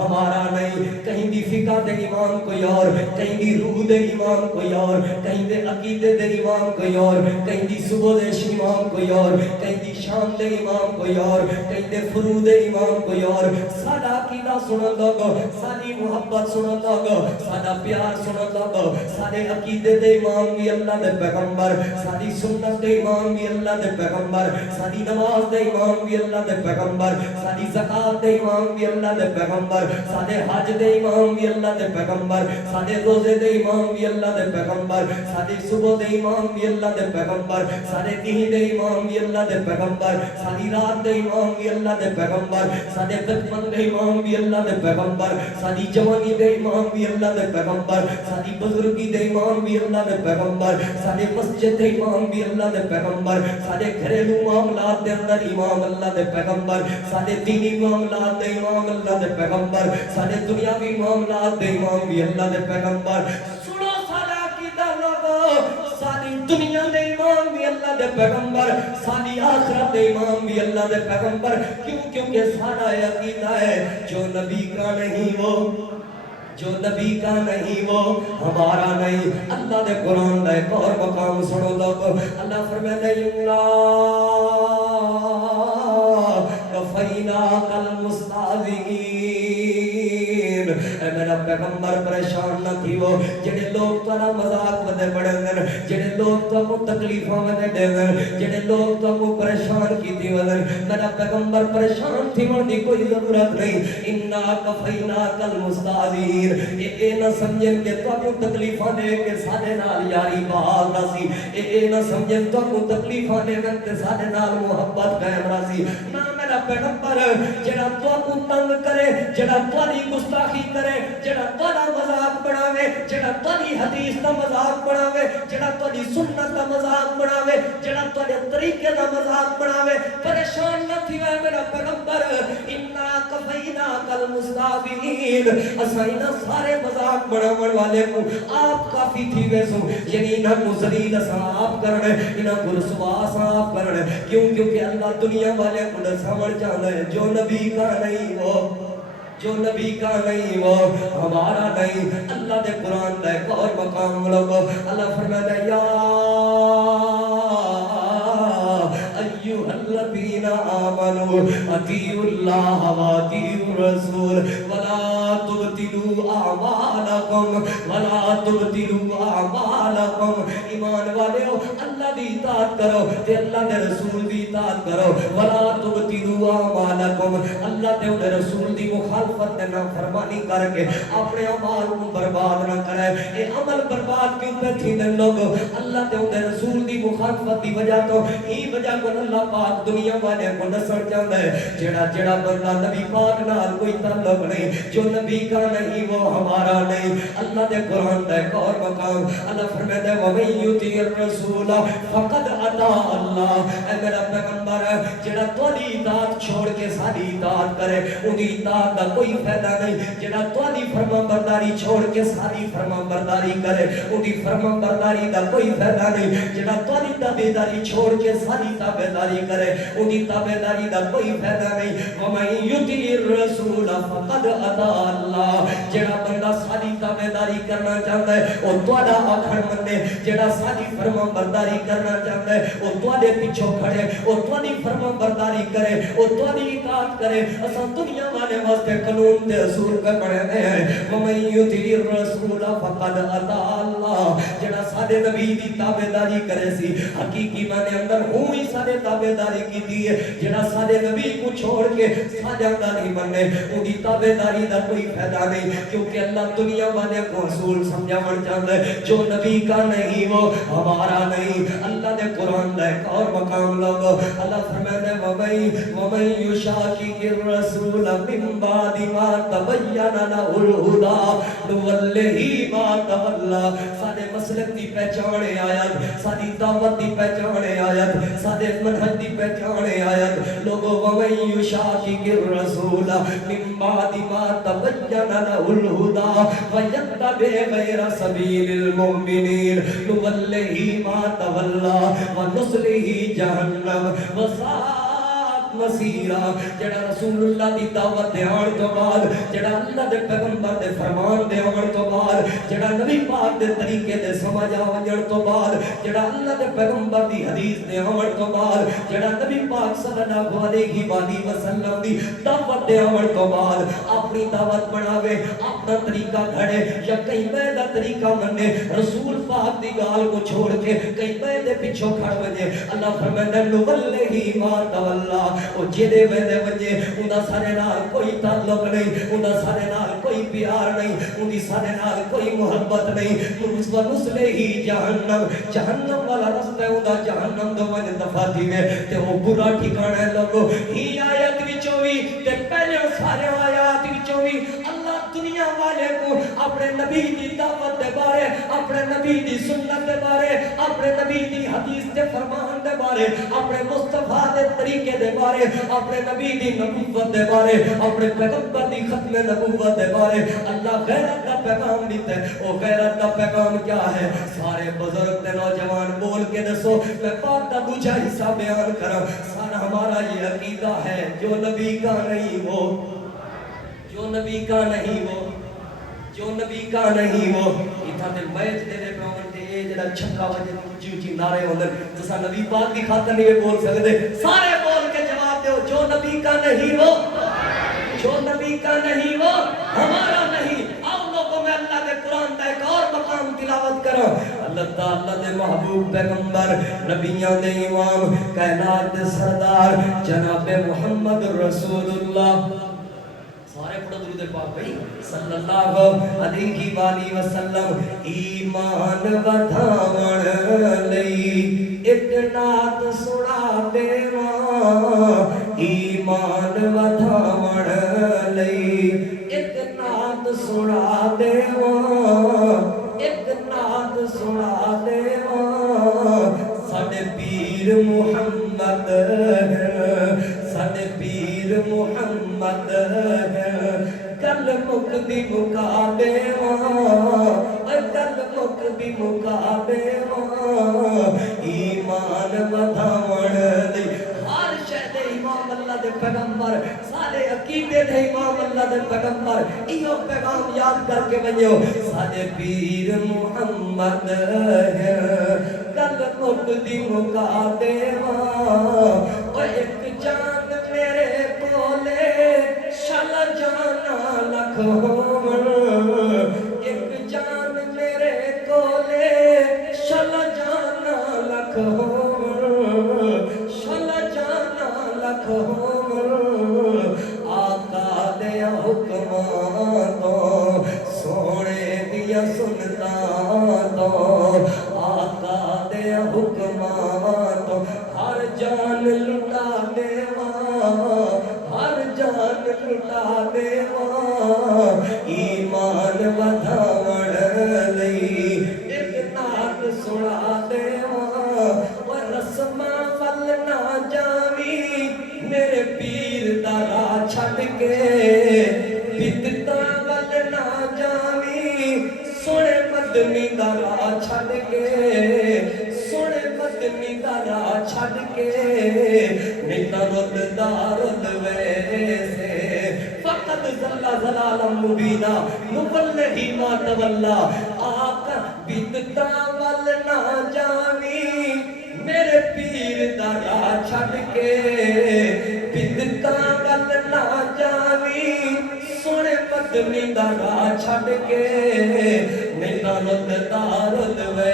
ہمارا نہیں، کہیں دی فقہ دے امام کوئی اور، کہیں دی روح دے امام کوئی اور، کہیں دے عقیدے دے امام کوئی اور، کہیں دی صبح دے امام کوئی اور، کہیں دی شام دے امام کوئی اور، کہیں دے فروع دے امام کوئی اور، سادہ عقیدہ سنن لوگو، ساری محبت سنن لوگو، سادہ پیار سنن لوگو، سارے عقیدے دے امام بھی اللہ دے پیغمبر، ساری سنت دے امام بھی اللہ دے پیغمبر، ساری نماز دے امام بھی اللہ دے پیغمبر، ساری زکاة دے امام بھی اللہ دے پیغمبر، سارے حج دے امام بھی اللہ دے پیغمبر، سارے روزے دے امام بھی اللہ دے پیغمبر، سارے صبح دے امام بھی اللہ دے پیغمبر، سارے دن دے امام بھی اللہ دے پیغمبر، ساری رات دے امام بھی اللہ دے پیغمبر، سارے بچپن دے امام بھی اللہ دے پیغمبر، ساری جوانی دے امام بھی اللہ دے پیغمبر، ساری بزرگی دے امام بھی اللہ دے پیغمبر، سارے مسجد دے امام بھی اللہ دے پیغمبر، سارے گھریلو معاملات دے اندر امام اللہ دے پیغمبر، سارے دینی معاملات دے امام اللہ دے پیغمبر، سارے دنیاوی معاملات دے امام بھی اللہ دے پیغمبر۔ سنو سارا عقیدہ لوگو، ساری دنیا دے امام بھی اللہ دے پیغمبر، ساری آخرت دے امام بھی اللہ دے پیغمبر، کیونکہ سارا عقیدہ ہے جو نبی کا نہیں وہ، جو نبی کا نہیں وہ ہمارا نہیں۔ اللہ دے قرآن دا ایک اور مقام سنو لوگو، اللہ فرماتا ہے اِنَّا کَفَيْنَاكَ الْمُسْتَهْزِئِينَ، پیغمبر پریشان نہ تھیو جڑے لوگ تہاڈا مذاق ودے بڑھن جڑے لوگ تانوں تکلیفاں ودے دین جڑے لوگ تانوں پریشان کیتی ودن میرا پیغمبر پریشان تھیون دی کوئی ضرورت نہیں انا کفینا کل مستعذین اے نہ سمجھن کہ تانوں تکلیفاں دے کے ساڈے نال یاری بحال نہ سی اے نہ سمجھن تانوں تکلیفاں دے کے ساڈے نال محبت قائم نہ سی نہ میرا پیغمبر جڑا تانوں تنگ کرے جڑا تہاڈی گستاخی کرے جڑا تہاڈا مذاق بناوے جڑا تہاڈی حدیث دا مذاق بناوے جڑا تہاڈی سنت دا مذاق بناوے جڑا تہاڈے طریقے دا مذاق بناوے پریشان نہ تھیوے میرا پیغمبر انا کفینا کل مستعذین اساں انہاں سارے مذاق بناون والے کو آپ کافی تھیوے سو یعنی انہاں کو ذلیل اساں آپ کرنے انہاں کو رسوا اساں آپ کرنے کیونکہ اللہ دنیا والے کو سمجھ جاندا ہے جو نبی کا نہیں وہ جو نبی کا نہیں وہ ہمارا نہیں اللہ دے قرآن دا ایک اور مقام لوگو اللہ فرماتا ہے یا ایوہ الذین آمنوا اطیعوا اللہ و اطیعوا الرسول ولا تبطلوا اعمالکم ولا تبطلوا اعمالکم ایمان والےو اللہ دی اطاعت کرو تے اللہ دے رسول دی اطاعت کرو ولا تبطلوا اعمالکم اللہ تے دے رسول دی مخالفت نہ فرمانی کر کے اپنے اعمال کو برباد نہ کرے اے عمل برباد کیوں پہ تھی لوگ اللہ تے دے رسول دی مخالفت دی وجہ تو ہی وجہ کو اللہ پاک دنیا والے کو نسل جاندا ہے جڑا بندہ نبی پاک نال کوئی تعلق نہیں جو نبی کا نہیں وہ ہمارا نہیں اللہ دے قرآن دا ایک اور مقام اللہ فرماتا ہے وَمَن يُطِعِ الرَّسُولَ فَقَدْ أَطَاعَ اللَّهَ اے میرا پیغمبر جڑا تہاڈی اطاعت چھوڑ کے ساری اطاعت کرے اودی اطاعت دا کوئی فائدہ نہیں جڑا تہاڈی فرما برداری چھوڑ کے ساری فرما برداری کرے اودی فرما برداری دا کوئی فائدہ نہیں جڑا تہاڈی تابعداری چھوڑ کے ساری تابعداری کرے اودی تابعداری دا کوئی فائدہ نہیں وَمَن يُطِعِ الرَّسُولَ فَقَدْ أَطَاعَ اللَّهَ جڑا بندہ ساری تابعداری کرنا چاہتا ہے او تہاڈا آکھن منے جڑا ساری فرما برداری کرنا چاہتا ہے او تہاڈے پیچھے کھڑے او تہاڈی فرما برداری کرے او تہاڈی اطاعت کرے اساں دنیا والے واسطے قانون دے اصول کے بڑے ہیں وَمَن يُطِعِ الرَّسُولَ فَقَدْ أَطَاعَ اللَّهَ جڑا سارے نبی دی تابعداری کرے سی حقیقی معنی اندر ہوئی سارے تابعداری کی دی ہے جڑا سارے نبی کو چھوڑ کے ساجا دا نہیں بننے ان دی تابعداری دا کوئی فائدہ نہیں کیونکہ اللہ دنیا والے کو اصول سمجھاون چاہتا ہے جو نبی کا نہیں وہ ہمارا نہیں اللہ دے قرآن دا ایک اور مقام لوگو اللہ فرماتا ہے وَمَن يُشَاقِقِ الرَّسُولَ مِن بَعْدِ مَا تَبَيَّنَ لَهُ الْهُدَىٰ نُوَلِّهِ مَا تَوَلَّىٰ سارے مسلک دی پہچانے آیت ساری دعوت دی پہچانے آیت سارے منہج دی پہچانے آیت لوگو وَمَن يُشَاقِقِ الرَّسُولَ مِن بَعْدِ مَا تَبَيَّنَ لَهُ الْهُدَىٰ وَيَتَّبِعْ غَيْرَ سَبِيلِ الْمُؤْمِنِينَ نُوَلِّهِ مَا تَوَلَّىٰ وَنُصْلِهِ جَهَنَّمَ وَسَاءَتْ مسیرہ جڑا رسول اللہ دی دعوت دے آن تو بعد جڑا اللہ دے پیغمبر دے فرمان دے آن تو بعد جڑا نبی پاک دے طریقے دے سمجھ آن تو بعد جڑا اللہ دے پیغمبر دی حدیث دے آن تو بعد جڑا نبی پاک صلی اللہ علیہ وآلہ وسلم دی دعوت دے آن تو بعد اپنی دعوت بناوے اپنا طریقہ گھڑے یا کئی میں دا طریقہ مننے رسول پاک دی گال کو چھوڑ کے کئی میں دے پیچھو کھڑ وجے اللہ فرمائے نُوَلِّهِ مَا تَوَلَّىٰ او جدے ویدے وجے اندہ سارے نال کوئی تعلق نہیں اندہ سارے نال کوئی پیار نہیں اندی سارے نال کوئی محبت نہیں وَنُصْلِهِ جہنم جہنم والا رستہ اندہ جہنم دو من دفعہ دیوے تے وہ برا ٹھکانا ہے لوگو ہی آیت وچوی تے پہلے سارے آیات وچوی اللہ دنیا والے کو اپنے نبی دی دعوت دے بارے اپنے نبی دی سنت دے بارے اپنے نبی دی حدیث دے فرمان دے بارے اپنے مصطفیٰ دے طریقے دے بارے اپنے نبی دی نبوت دے بارے اپنے پیغمبر دی ختم نبوت دے بارے اللہ غیرت کا پیغام دیتا ہے وہ غیرت کا پیغام کیا ہے سارے بزرگ تے نوجوان بول کے دسو میں بات کا دوسرا حصہ بیان کروں سارا ہمارا یہ عقیدہ ہے جو نبی کا نہیں وہ جو نبی کا نہیں وہ جو نبی کا نہیں وہ اتھا دل بیچ دے دے پیغمبر تے اے جڑا چھکا وجہ اونچی اونچی نعرے ہوندے جسا نبی پاک دی خاطر نہیں بول سکتے سارے بول کے جواب دو جو نبی کا نہیں وہ جو نبی کا نہیں وہ ہمارا نہیں آؤ لوگ اللہ تعالیٰ دے محبوب پیغمبر نبیاں دے امام کائنات دے سردار جناب محمد رسول اللہ سارے پڑھو درود پاک بھائی صلی اللہ علیہ وآلہ وسلم ایمان ودھاون لئی ایک نعت سنا دیواں ایمان ودھاون لئی ایک نعت سنا دیواں ایک نعت سنا دیواں ساڈے پیر محمد ساڈے پیر محمد گل مکدی مکا دیواں گل مکدی مکا دیواں ایمان ودھاون لئی ہر شے دے امام اللہ دے پیغمبر سارے عقیدے دے امام اللہ دے پیغمبر ایو پیغام یاد کر کے ونجو ساڈے پیر محمد گل مکدی مکا دیواں او ایک جان میرے کولے شل جانا لکھ ہوون ایک جان میرے کولے شل جانا لکھ ہوون شل جانا لکھ ہوون آقا دے حکماں تو سونے دیا سنتاں تو آقا دے حکماں تو ہر جان لٹا دیواں ہر جان لٹا دیواں ایمان ودھاون لئی ایک نعت سنا دیواں اور رسماں ول نہ جاویں میرے پیر دا راہ چھڈ کے بدعتاں ول نہ جاویں سونے مدنی دا راہ چھڈ کے سونے مدنی دا راہ چھڈ کے نہیں تا رلدا رلوے فقط ذلہ ذلالا مبینہ نولہی ما تولا آقا بدعتاں ول نہ جاویں میرے پیر دا راہ چھڈ کے بدعتاں ول نہ جاویں سونے مدنی دا راہ چھڈ کے نہیں تا رلدا رلوے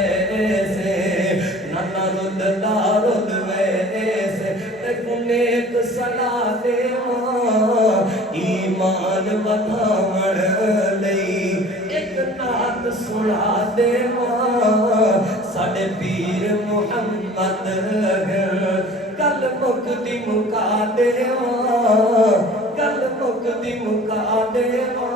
نہ رلدا رلوے نیک صلاح دیواں ایمان ودھاون لئی ایک نعت سنا دیواں ساڈے پیر محمد گل مکدی مکا دیواں گل مکدی مکا دیواں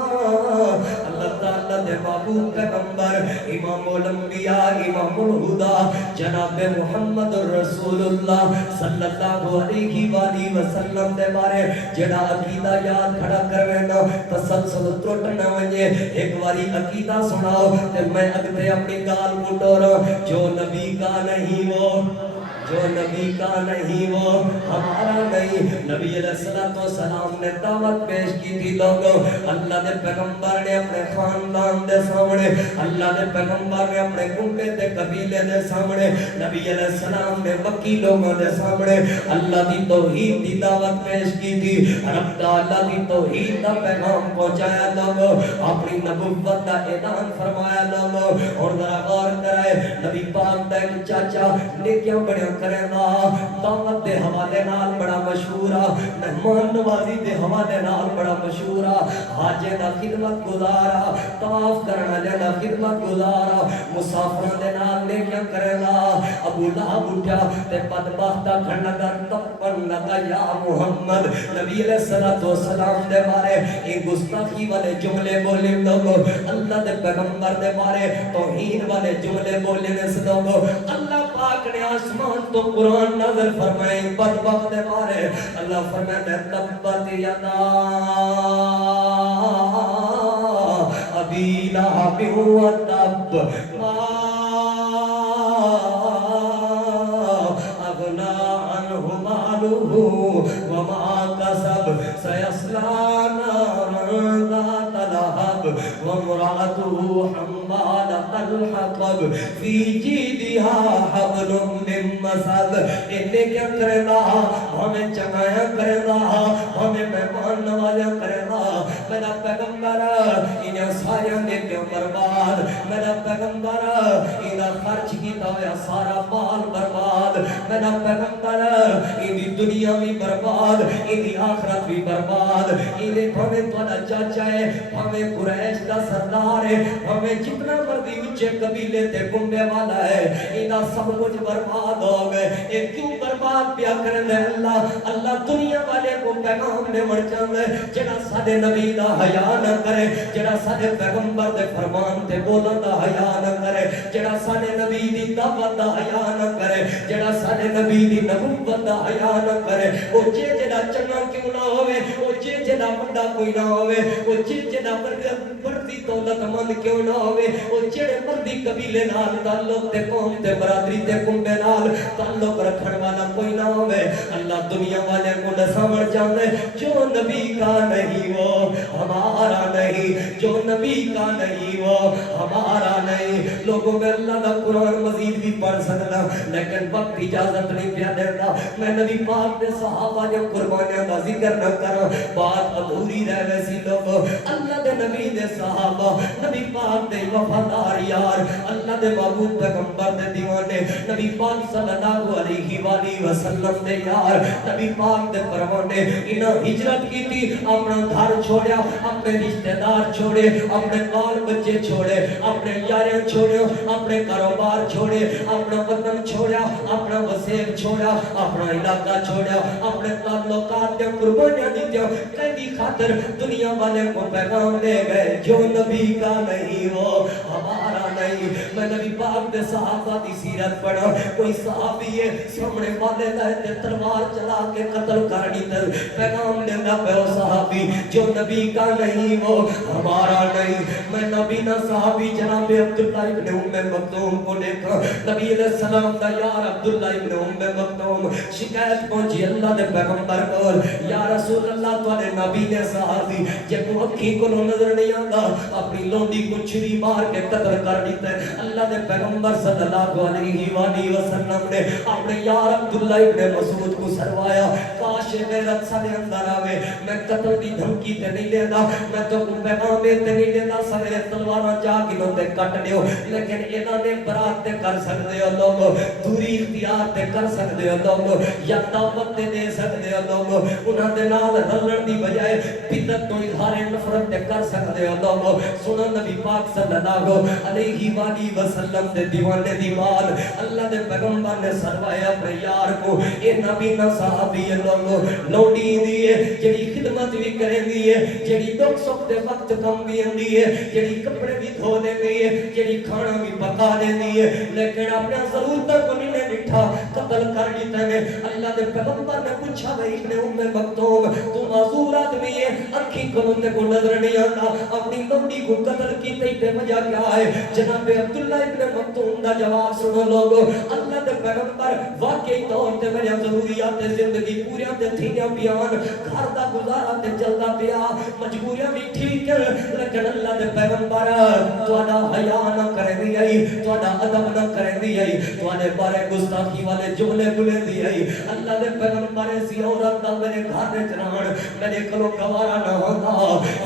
اللہ تعالیٰ دے محبوب پیغمبر امام الانبیاء امام الہدا جناب محمد رسول اللہ صلی اللہ علیہ وآلہ وسلم دے بارے جڑا عقیدہ یاد کھڑا کروینا تسلسل ٹوٹ نہ ونجے ایک واری عقیدہ سناؤ تے میں اگتے اپنی گال کو ٹورا جو نبی کا نہیں وہ جو نبی کا نہیں وہ ہمارا نہیں نبی علیہ السلام نے دعوت پیش کی تھی لوگوں اللہ نے پیغمبر نے اپنے خاندان دے سامنے اللہ نے پیغمبر نے اپنے کنبے تے قبیلے دے سامنے نبی علیہ السلام نے مکی لوگوں دے سامنے اللہ دی توحید دی دعوت پیش کی تھی رب تعالیٰ دی توحید دا پیغام پہنچایا لوگوں اپنی نبوت دا اعلان فرمایا لوگوں اور ذرا غور کرائے نبی پاک دا ایک چاچا نیکیاں بڑے کریں گا دعوت دے حوالے نال بڑا مشہورا مہمان نوازی دے حوالے نال بڑا مشہورا حاجے دا خدمت گزارا طواف کرنا جانا خدمت گزارا مسافران دے نال نیکیاں کرے گا ابو لہب اٹھا تے بدبختہ کھڑ لگا تپن لگا یا محمد نبی علیہ السلام دے بارے ایک گستاخی والے جملے بولے لوگو اللہ دے پیغمبر دے بارے توہین والے جملے بولے نے لوگو اللہ پاک نے آسمان تو قرآن نظر فرمائے بدبخت دے بارے اللہ فرمائے تبت یدا ابی لہب و تب ما اغنا عنہ مالہ وما کسب سیصلی نارا ذات لہب وامرأتہ حمالۃ الحطب لقب فی جیدہا حبل من مسد. انہیں کیا کرے گا؟ ہمیں چنگایا کرے گا، ہمیں مہمان نوازا کرے گا. میرا پیغمبر انہیں سارے نے کیوں برباد، میرا پیغمبر انہیں خرچ کیتا ہوا سارا مال برباد، میرا پیغمبر انہیں دنیا بھی برباد، انہیں آخرت بھی برباد. انہیں ہمیں تو چاچا ہے، ہمیں قریش کا سردار ہے، ہمیں جتنا مردی اچھے قبیلے تے کنبے والا ہے، انہا سب کچھ برباد ہو گئے. ایک کیوں برباد پیا کرنے اللہ؟ اللہ دنیا والے کو پیغام نے مر جاندے جڑا سادے نبی دا حیا نہ کرے، جڑا سادے پیغمبر دے فرمان تے بولن دا حیا نہ کرے، جڑا سادے نبی دی دعوت دا حیا نہ کرے، جڑا سادے نبی دی نبوت دا حیا نہ کرے. او جڑا چنگا کیوں نہ ہوئے، او جڑا بڑا کوئی نہ ہوئے، او جڑا بڑی دولت مند کیوں نہ ہوئے، او جڑے مردی قبیلے نال تعلق تے قوم تے برادری تے کنبے نال تعلق رکھن والا کوئی نہ ہوئے، اللہ دنیا والے کو نہ سمجھ جاندے جو نبی کا نہیں وہ ہمارا نہیں، جو نبی کا نہیں وہ ہمارا نہیں. لوگوں میں اللہ دا قرآن مزید بھی پڑھ سکتا لیکن وقت اجازت نہیں پیا دیتا. میں نبی پاک دے صحابہ جو قربانیاں دا ذکر نہ کروں، بات ادھوری رہ ویسی. لوگ اللہ دے نبی دے صحابہ، نبی پاک دے وفادار یار، اللہ دے محبوب پیغمبر دے دیوانے، نبی پاک صلی اللہ علیہ وآلہ وسلم دے یار، نبی پاک دے پروانے. انہاں ہجرت کی تھی، اپنا گھر چھوڑیا، اپنے رشتہ دار چھوڑے، اپنے بال بچے چھوڑے، اپنے یاریاں چھوڑے، اپنے کاروبار چھوڑے، اپنا وطن چھوڑیا، اپنا وسیب چھوڑیا، اپنا علاقہ چھوڑیا، اپنے تعلقات دے قربانیاں دیتے کہیں خاطر دنیا والے کو پیغام دے گئے جو نبی کا نہیں وہ ہمارا نہیں. میں نبی پاک دے صحابہ دی سیرت پڑھا، کوئی صحابی ہے سامنے والے دے تلوار چلا کے قتل کر دیتا، پیغام دینا پہ وہ صحابی جو نبی کا نہیں وہ ہمارا نہیں. میں نبی نہ صحابی جناب عبداللہ ابن ام مکتوم کو دیکھا، نبی علیہ السلام دا یار عبداللہ ابن ام مکتوم شکایت پہنچی اللہ دے پیغمبر کو، یا رسول اللہ تو نے نبی نے صحابی جب اکھی کو نظر نہیں آتا اپنی لونڈی کو چھری مار کے قتل کر دیتا ہے. اللہ دے پیغمبر صلی اللہ علیہ وآلہ وسلم نے اپنے یار عبداللہ ابن مسعود کو سروایا، کاش غیرت سارے اندر آوے، میں قتل دی دھمکی تے نہیں لینا، میں تو پیغام تے نہیں لینا، سارے تلواراں جا گنوں تے کٹ دیو، لیکن انہاں نے برات تے کر سکتے ہو لوگ، دوری اختیار تے کر سکتے ہو لوگ، یا دعوت تے دے سکتے ہو لوگ، انہاں دے نال رلن دی بجائے بدعت تو اظہار نفرت تے کر سکتے ہو لوگ. سنو نبی پاک صلی اللہ علیہ وآلہ وسلم دے دیوانے دی بال اللہ دے پیغمبر نے سروایا اپنے یار کو، اے نبی نہ صحابی لوگو لوڈی دیئے جڑی خدمت بھی کریں دیئے، جڑی دکھ سکھ دے وقت کم بھی دیئے، جڑی کپڑے بھی دھو دے دیئے، جڑی کھانا بھی پکا دے دیئے، لیکن اپنے ضرورتوں کو نہیں لٹھا قتل کر دیتا ہے. اللہ دے پیغمبر نے پوچھا بھائی ابن ام مکتوم تو معذور آدمی ہے، اکھی کھولنے کو نظر نہیں آتا، اپنی لوڈی کو قتل کیتے تے وجہ کیا ہے؟ جناب عبداللہ ابن مکتوم دا جواب سنو لوگو، اللہ دے پیغمبر واقعی طور تے میرے ضروریات زندگی پوریاں تے تھیاں بیان، گھر دا گزارا تے چلدا پیا، مجبوریاں بھی ٹھیک ہے، لیکن اللہ دے پیغمبر تہاڈا حیا نہ کرے دی آئی، تہاڈا ادب نہ کرے دی آئی، تہاڈے بارے گستاخی والے جملے بولے دی آئی. اللہ دے پیغمبر سی عورت دا میرے گھر وچ رہن میرے کولوں گوارا نہ ہوندا،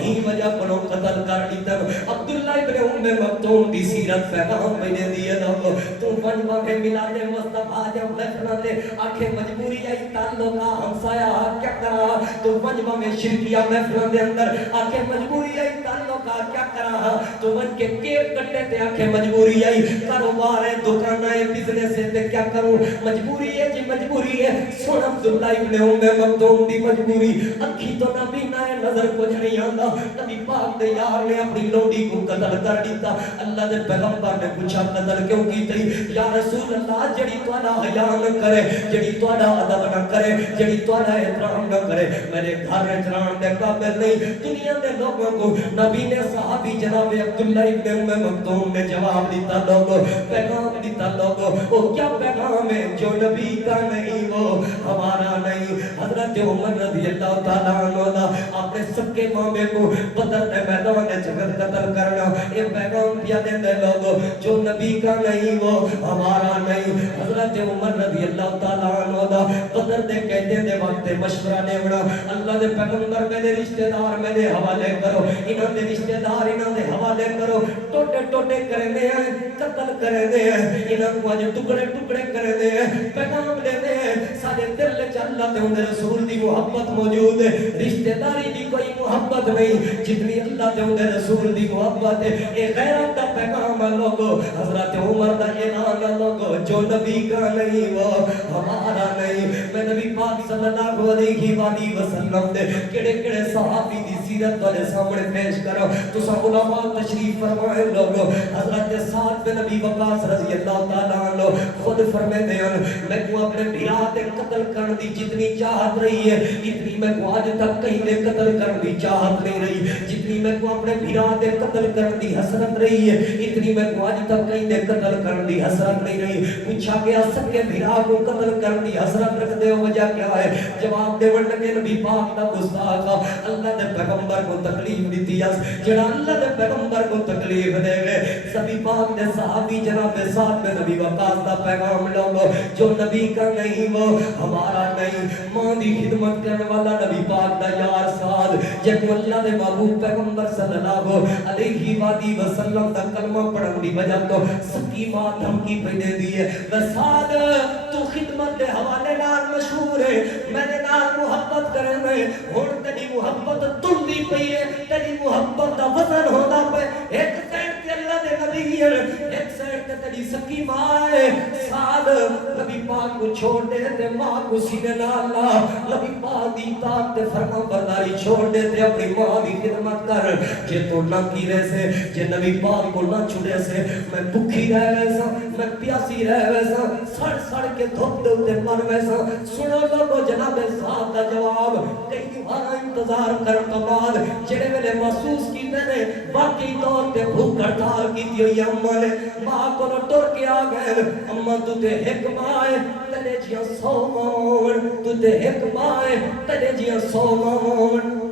ہی وجہ کولوں قتل کر دیتا. عبداللہ ابن ام مکتوم دی سیرت پیغام میں دی ہے لوگ تو بنوا کے میلاد مصطفیٰ جب محفل دے آنکھیں مجبوری آئی تعلقہ ہمسایا کیا کرا، تو بنوا میں شرکیہ محفل دے اندر آنکھیں مجبوری آئی تعلقہ کیا کرا، تو بن کے کیک کٹے تے آنکھیں مجبوری آئی، کاروبار ہے دکان ہے بزنس ہے تے کیا کروں، مجبوری ہے جی مجبوری ہے. سن عبداللہ ابن ام مکتوم دی مجبوری اکھی تو نبی نہ نظر کچھ نہیں آندا، نبی پاک دے یار نے اپنی لوڈی کو قتل کر دیتا. اللہ دے پیغمبر نے پوچھا قتل کیوں کیتی؟ یا رسول اللہ جڑی تہاڈا حیا نہ کرے، جڑی تہاڈا ادب نہ کرے، جڑی تہاڈا احترام نہ کرے میرے گھر وچ رہن دے قابل نہیں. دنیا دے لوگوں کو نبی نے صحابی جناب عبداللہ ابن ام مکتوم نے جواب دیتا، لوگوں پیغام دیتا، لوگوں او کیا پیغام ہے جو نبی کا نہیں وہ ہمارا نہیں. حضرت عمر رضی اللہ تعالیٰ عنہ اپنے سکے مامے کو بدر کے میدان میں جگت قتل کرنا یہ پیغام دیا دیتے لوگوں جو نبی کا نہیں وہ ہمارا نہیں. حضرت عمر رضی اللہ تعالیٰ عنہ بدر دے کہتے دے وقت مشورہ نے بڑا اللہ دے پیغمبر میرے رشتہ دار میرے حوالے کرو انہوں دے رشتہ دار انہوں دے حوالے کرو ٹوٹے ٹوٹے کرنے ہیں قتل کرنے ہیں انہوں کو آج ٹکڑے ٹکڑے کرنے ہیں پیغام دینے ہیں سارے دل چ اللہ تے اندر رسول دی محبت موجود ہے رشتہ داری دی کوئی محبت نہیں جتنی اللہ تے اندر رسول دی محبت ہے اے غیرت دا پیغام ہے لوگو حضرت عمر دا اعلان ہے لوگو جو نبی کا نہیں وہ ہمارا نہیں. میں نبی پاک صلی اللہ علیہ وآلہ وسلم دے کڑے کڑے صحابی دی سیرت والے سامنے پیش کرو تو سب علماء تشریف فرمائے لوگو. حضرت سعد بن ابی وقاص رضی اللہ تعالیٰ عنہ خود فرماتے ہیں میں کو اپنے بھرا تے قتل کرنے دی جتنی چاہت رہی ہے اتنی میں کو آج تک کہیں دے قتل کرنے دی چاہت نہیں رہی جتنی میں کو اپنے بھرا تے قتل کرنے دی حسرت رہی ہے اتنی میں کو آج تک کہیں دے قتل کرنے دی حسرت نہیں رہی. پوچھا گیا سکے بھرا کو قتل کرنے دی حسرت رکھ دے وجہ کیا ہے جواب دے ون لگے نبی پاک دا گستاخ اللہ دے پیغمبر کو تکلیف دیتی ہے جڑا اللہ دے پیغمبر کو تکلیف دے گئے سبھی پاک دے صحابی جناب سعد بن ابی وقاص دا پیغام لوگو جو نبی کا نہیں وہ ہمارا نہیں. ماں دی خدمت کرنے والا نبی پاک دا یار سعد جب اللہ دے محبوب پیغمبر صلی اللہ علیہ وآلہ وسلم دا کلمہ پڑھن دی وجہ تو سکی ماں دھمکی پہ دے دی ہے سعد تو خدمت دے حوالے نال مشہور ہے میرے نال محبت کرے میں ہن تیری محبت تلدی پئی ہے تیری محبت دا وزن ہوندا پے ایک سائیڈ تے اللہ دے نبی ہے ایک سائیڈ تے تیری سکی ماں ہے. سعد نبی پاک کو چھوڑ دے تے ماں کو سینے نال لا نبی پاک دی اطاعت تے فرما برداری چھوڑ دے تے اپنی ماں دی خدمت کر جے تو نہ کیرے سے جے نبی پاک کو نہ چھڑے سے میں بھوکی رہ ویسا میں پیاسی رہ ویسا سڑ سڑ کے دھوپ دے تے مر ویسا. سنو لوگو جناب صاحب دا جواب کئی بار انتظار کر تو بعد جڑے ویلے محسوس کیتے نے واقعی طور تے بھوک ہڑتال کیتی ہوئی اماں نے ماں کو ٹر کے آ گئے اماں تو تے ایک ماں ہے تیرے جیاں 100 ماں تو تے ایک ماں ہے تیرے جیاں 100 ماں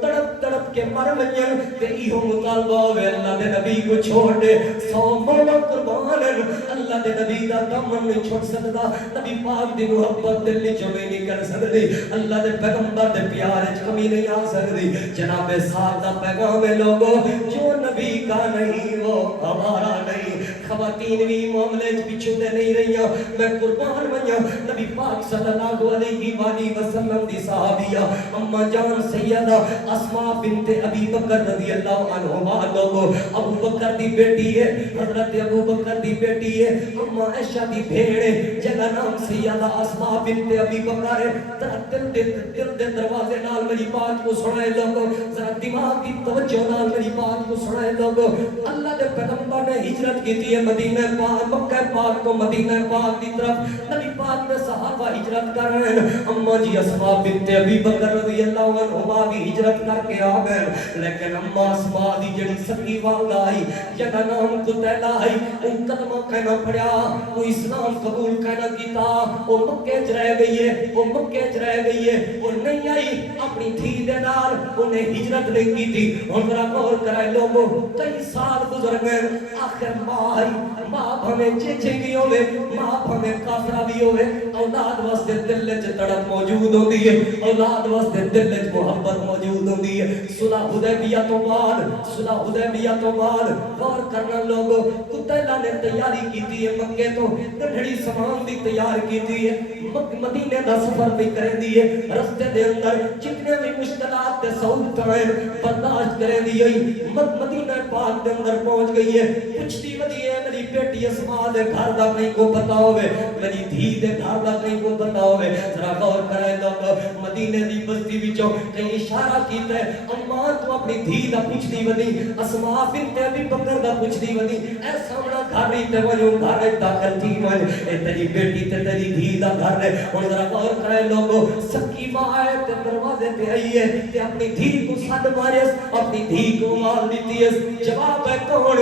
تڑپ تڑپ کے مر ونجن تے ایہو مطالبہ ہوئے اللہ دے نبی کو چھوڑ دے 100 مولا قربان اللہ دے نبی دا دامن نہیں چھوڑ سکتا نبی پاک دی محبت دل چوں نہیں کر سکتی اللہ دے پیغمبر دے پیار وچ کمی نہیں آ سکتی. جناب صاحب دا پیغام ہے لوگو جو نبی کا نہیں وہ ہمارا نہیں. خواتین بھی معاملے پیچھے تے نہیں رہیاں میں قربان ونجا نبی پاک صلی اللہ علیہ وآلہ وسلم دی صحابیہ اما جان سیدہ اسماء بنت ابی بکر رضی اللہ عنہما لوگو ابو بکر دی بیٹی ہے حضرت ابو بکر دی بیٹی ہے اما عائشہ دی بھیڑ ہے جگہ نام سیدہ اسماء بنت ابی بکر ہے. دل دے دروازے نال میری بات کو سنائے لوگو ذرا دماغ کی توجہ نال میری بات کو سنائے لوگو. اللہ دے پیغمبر نے ہجرت کی تھی مدینہ پاک مکہ پاک تو مدینہ پاک کی طرف نبی پاک نے صحابہ ہجرت کر رہے ہیں اما جی اسماء بنت ابی بکر رضی اللہ عنہما بھی ہجرت کر کے آ گئے لیکن اما اسماء دی جڑی سکی والدہ آئی جگہ نام قتیلہ آئی ان قدمہ کہنا پڑیا وہ اسلام قبول کہنا کیتا وہ مکہ چ رہ گئی ہے وہ مکہ چ رہ گئی ہے وہ نہیں آئی اپنی دھی دے نال انہیں ہجرت نہیں کی تھی. ہن ذرا غور کرائے لوگو کئی سال گزر گئے آخر ماں آئی ماں بھویں چیچے بھی ہوئے ماں بھویں کافرہ بھی ہوئے اولاد واسطے دل وچ تڑپ موجود ہوندی ہے اولاد واسطے دل وچ محبت موجود ہوندی ہے. صلح حدیبیہ تو بعد صلح حدیبیہ تو بعد غور کرنا لوگو قتیلہ نے تیاری کی ہے مکے تو گھڑی سامان بھی تیار کی ہے مدینے دا سفر بھی کریں دی ہے رستے دے اندر جتنے بھی مشکلات تے سہولتیں برداشت کریں دی ہے مدینہ پاک دے اندر پہنچ گئی ہے. پوچھتی ودی ہے میری بیٹی اسماء دے گھر دا نہیں کو پتہ ہوئے میری دھی دے گھر دا نہیں کو پتہ ہوئے. ذرا غور کرے لوگ مدینے دی بستی وچوں کہیں اشارہ کیتا ہے اماں تو اپنی دھی دا پوچھتی ودی اسماء بنت ابی بکر دا پوچھتی ودی اے سامنا گھر ہی تے وجو گھر وچ داخل تھی ون اے تیری بیٹی تے تیری دھی دا گھر ہے. ہن ذرا غور کرے لوگ سکی ماں ہے تے دروازے تے آئی ہے تے اپنی دھی کو سد مارے اپنی دھی کو مار دیتی ہے. جواب ہے کون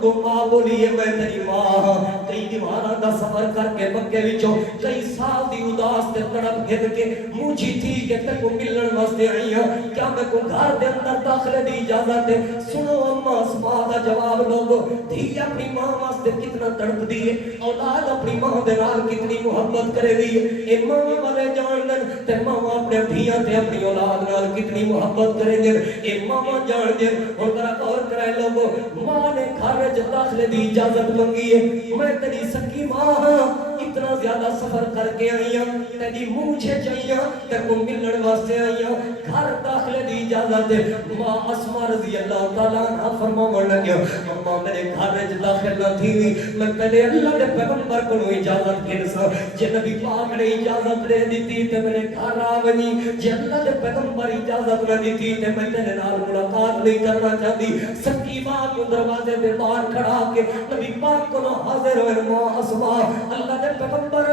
اگو ماں بولی ہے میں تیری ماں کئی دیواراں دا سفر کر کے مکے وچوں کئی سال دی اداس تے تڑپ گھن کے مجھی تھی کہ تے کو ملن واسطے آئی ہاں کیا میں کو گھر دے اندر داخلے دی اجازت ہے سنو اما اسماء دا جواب لوگو دھی اپنی ماں واسطے کتنا تڑپ دی ہے اولاد اپنی ماں دے نال کتنی محبت کرے دی ہے اے ماں والے جان دن تے ماں اپنے دھیاں تے اپنی اولاد نال کتنی محبت کرے دے اے ماں جان دے اور ذرا غور کرے لوگو ماں نے گھر وچ داخلے دی اجازت منگی ہے میں تیری سکی ماں ہاں اتنا زیادہ سفر کر کے آئی ہوں تیری مجھے چاہیے تے کو ملن واسطے آئی ہوں گھر داخلے دی اجازت ہے ماں اسماء رضی اللہ تعالیٰ عنہ فرماون لگے اما میرے گھر وچ داخل نہ تھی میں پہلے اللہ دے پیغمبر کو اجازت گھنسا جے نبی پاک نے اجازت دے دیتی تے میرے گھر آ ونی جے اللہ دے پیغمبر اجازت نہ دیتی تے میں تیرے نال ملاقات نہیں کرنا چاہتی سکی ماں کو دروازے دے باہر کھڑا کے نبی پاک کو حاضر ہوئے ماں اسماء اللہ دے پیغمبر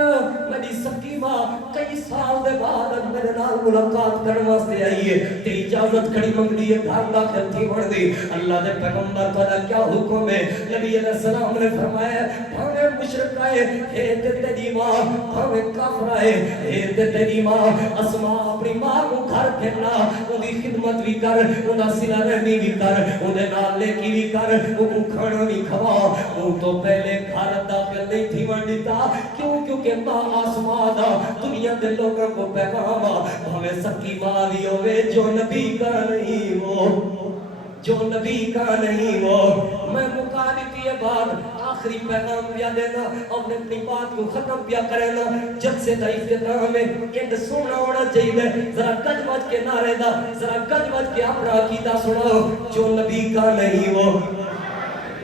میری سکی ماں کئی سال دے بعد میرے نال ملاقات کرنے واسطے آئی ہے تے اجازت کھڑی منگدی ہے گھر داخل تھی بڑھ دی اللہ دے پیغمبر کا کیا حکم ہے نبی علیہ السلام نے فرمایا بھاوے مشرک آئے اے تے تیری ماں بھاوے کافر آئے اے تے تیری ماں اسماء اپنی ماں کو گھر پھرنا اندی خدمت بھی کر اندہ صلہ رحمی بھی کر اندے نال لیکی بھی کر وہ کھانا بھی کھوا وہ تو پہلے گھر داخل نہیں تھی وانڈیتا کیونکہ ماں آسماں دا دنیا دے لوگوں کو پیغاما ہمیں سکی ماں بھی ہوئے جو نبی کا نہیں وہ جو نبی کا نہیں وہ میں مکا دیتی ہے بات آخری پیغام پیا دینا اور اپنی بات کو ختم پیا کرنا جب سے دا افتتاح میں ایک سونا ہونا چاہیے ذرا گج بج کے نعرے دا ذرا گج بج کے اپنا عقیدہ سناؤ جو نبی کا نہیں وہ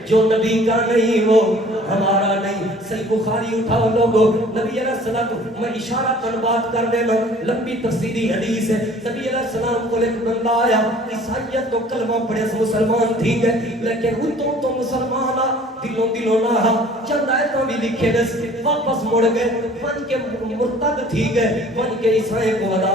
جو نبی کا نہیں وہ ہمارا نہیں صحیح بخاری اٹھاؤ لوگو نبی علیہ السلام میں اشارہ کر بات کر دینا لمبی تفسیری حدیث ہے نبی علیہ السلام کو ایک بندہ آیا عیسائیت تو کلمہ پڑھے سے مسلمان تھی گئے لیکن ان تو مسلمان دلوں نہ چند آیتوں بھی لکھے دس واپس مڑ گئے بن کے مرتد تھی گئے بن کے عیسائی کو ودا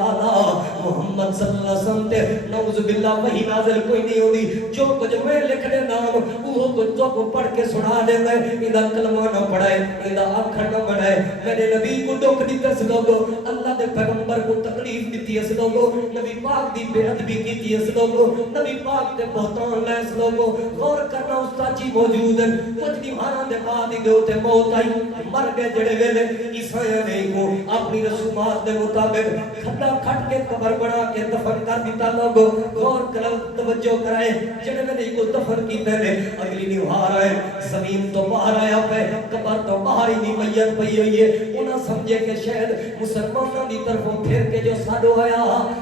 محمد صلی اللہ علیہ وسلم تے نعوذ باللہ وہی نازل کوئی نہیں ہوتی جو کچھ میں لکھنے نام وہ کچھ تو کو پڑھ کے سنا دے میں ادھا کلمہ نہ پڑھائے ادھا آنکھر نہ بڑھائے میرے نبی کو دکھ دیتے سے لوگو اللہ دے پیغمبر کو تکلیف دیتی ہے سے لوگو نبی پاک دی بے عدبی کیتی ہے سے لوگو نبی پاک دے بہتان لائے سے لوگو غور کرنا استاجی موجود ہے کچھ دیواران دے بعد ہی دوتے موت آئی مر گئے جڑے ویلے عیسائیہ نہیں کو اپنی رسومات دے مطابق کھڑا کھٹ کے قبر بنا کے دفن کر دیتا لوگو غور کرو توجہ کرائے جڑے ویلے کو دفن کی پہلے اگلی دیوار آئے زمین تو باہر آیا پہ قبر تو باہر ہی نہیں میت پئی ہوئی ہے انہاں سمجھے کہ شاید مسلمانوں دی طرفوں پھر کے جو ساڈو آیا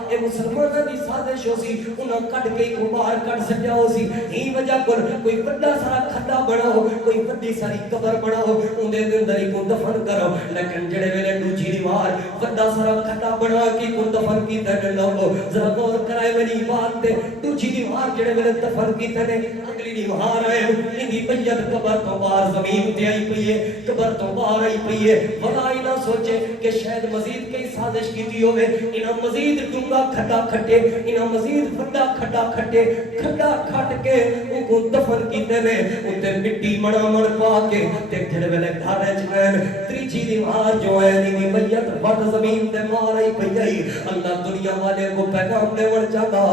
اے مسلمانوں دی سازش ہو سی انہاں کٹ کے کو باہر کٹ سکیا ہو سی ہی وجہ پر کوئی بڑا سارا کھڈا بناؤ کوئی بڑی ساری قبر بناؤ اندے اندر ہی کو دفن کرو لیکن جڑے ویلے دوجی دیوار بڑا سارا کھڈا بنا کے کو دفن کیتے نے لوگو ذرا غور کرائے میری بات تے دوجی دیوار جڑے ویلے دفن کیتے نے اگلی دیوار آئے اندی بیت قبر تو باہر زمین تے آئی پئی ہے قبر تو باہر آئی پئی ہے ولا ہی نہ سوچے کہ شاید مزید کئی سازش کیتی ہوئے انہاں مزید ڈونگا کھڈا کھٹے انہاں مزید بڑا کھڈا کھٹے کھڈا کھٹ کے ان کو دفن کیتے نے اتے مٹی مڑا مڑ پا کے تے جڑے ویلے گھر وچ گئے تیجی دیوار جو ہے دی بیت بد زمین تے مار آئی پئی ہے اللہ دنیا والے کو پیغام دیون چاہتا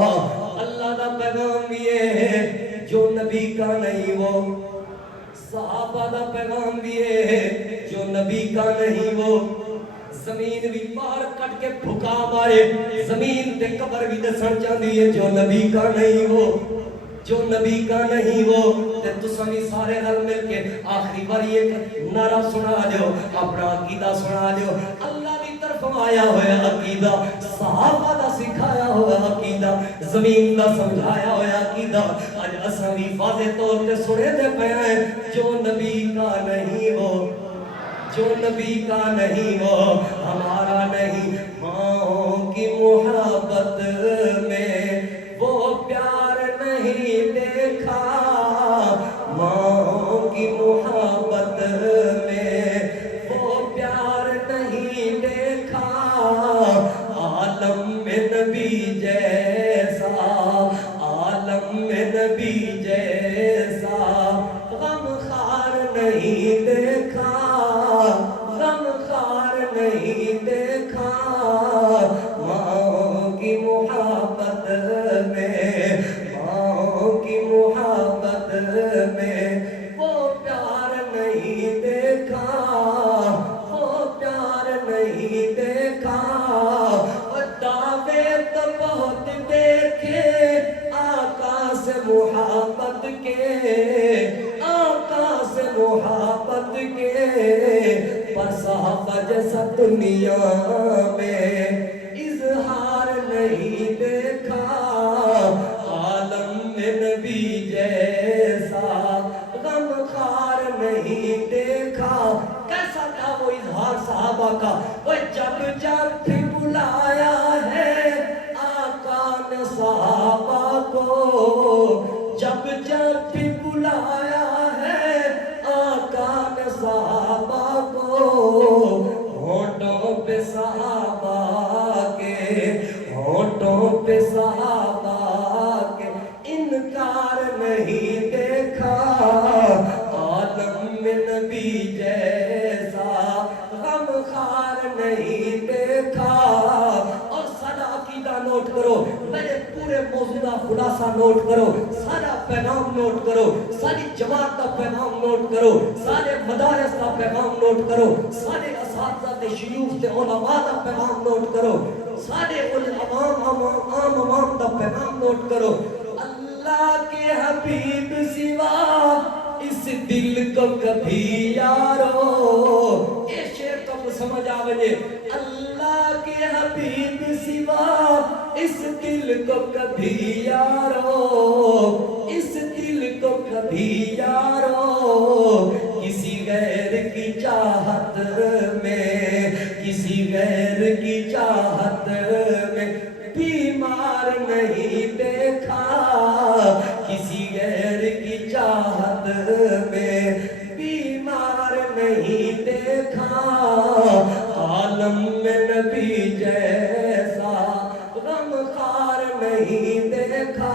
اللہ دا پیغام یہ جو نبی کا نہیں وہ صحابہ دا پیغام دیئے جو نبی کا نہیں وہ زمین بھی پار کٹ کے بھکا مارے زمین تے قبر بھی دسن چاہتی ہے جو نبی کا نہیں وہ جو نبی کا نہیں وہ تے تسمی سارے رل مل کے آخری بار ایک نعرہ سنا دیو اپنا عقیدہ سنا دیو اللہ دی طرف آیا ہویا عقیدہ صحابہ دا سکھایا ہوا عقیدہ زمین دا سمجھایا ہوا عقیدہ آج اسامی واضح طور تے سنے دے پہ جو نبی کا نہیں وہ جو نبی کا نہیں وہ ہمارا نہیں ماں کی محبت میں وہ پیار نہیں دیکھا ماں کی محبت میں وہ پیار نہیں دیکھا عالم میں نبی جیسا عالم میں نبی جیسا غم پر صحابہ جیسا دنیا میں اظہار نہیں دیکھا، عالم میں نبی جیسا غم خار نہیں دیکھا۔ کیسا تھا وہ اظہار صحابہ کا؟ وہ جب جب بھی بلایا ہے آقا نے صحابہ کو، جب جب بھی بلایا ہے آقا نے صحابہ کو، ہونٹوں پہ صحابہ کے، ہونٹوں پہ صحابہ کے انکار نہیں دیکھا، عالم میں نبی جیسا غم خار نہیں دیکھا۔ اور سارا عقیدہ نوٹ کرو، میرے پورے موضوع کا خلاصہ نوٹ کرو، سارا پیغام نوٹ کرو، ساری جماعت کا پیغام نوٹ کرو، سارے مدارس کا پیغام نوٹ کرو، سارے اساتذہ تے شیوخ تے علماء کا پیغام نوٹ کرو، سارے عوام کا پیغام نوٹ کرو۔ اللہ کے حبیب سوا اس دل کو کبھی یارو، یہ شعر تو سمجھ آوے، اللہ کے حبیب سوا اس دل کو کبھی یارو، اس دل کو کبھی یارو، کسی غیر کی چاہت میں، کسی غیر کی چاہت میں بیمار نہیں دیکھا، کسی غیر کی چاہت میں بیمار نہیں دیکھا، عالم میں نبی جیسا غم خار نہیں دیکھا۔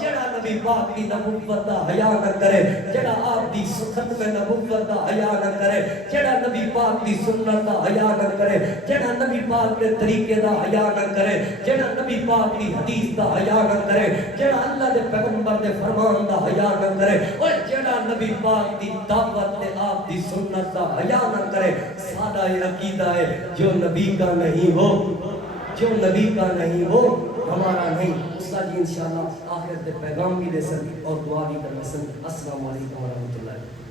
جڑا نبی پاک دی نبوت دا حیا نہ کرے، جڑا آپ دی ختم نبوت دا حیا نہ کرے، جڑا نبی پاک دی سنت دا حیا نہ کرے، جڑا نبی پاک دے طریقے دا حیا نہ کرے، جڑا نبی پاک دی حدیث دا حیا نہ کرے، جڑا اللہ دے پیغمبر دے فرمان دا حیا نہ کرے، اور جڑا نبی پاک دی دعوت تے آپ دی سنت دا حیا نہ کرے، سادہ یہ عقیدہ ہے جو نبی کا نہیں ہو، جو نبی کا نہیں ہو ہمارا نہیں۔ استاد جی انشاءاللہ آخر دے پیغام بھی دے سن اور دعا بھی کرنا سن۔ السلام علیکم ورحمۃ اللہ۔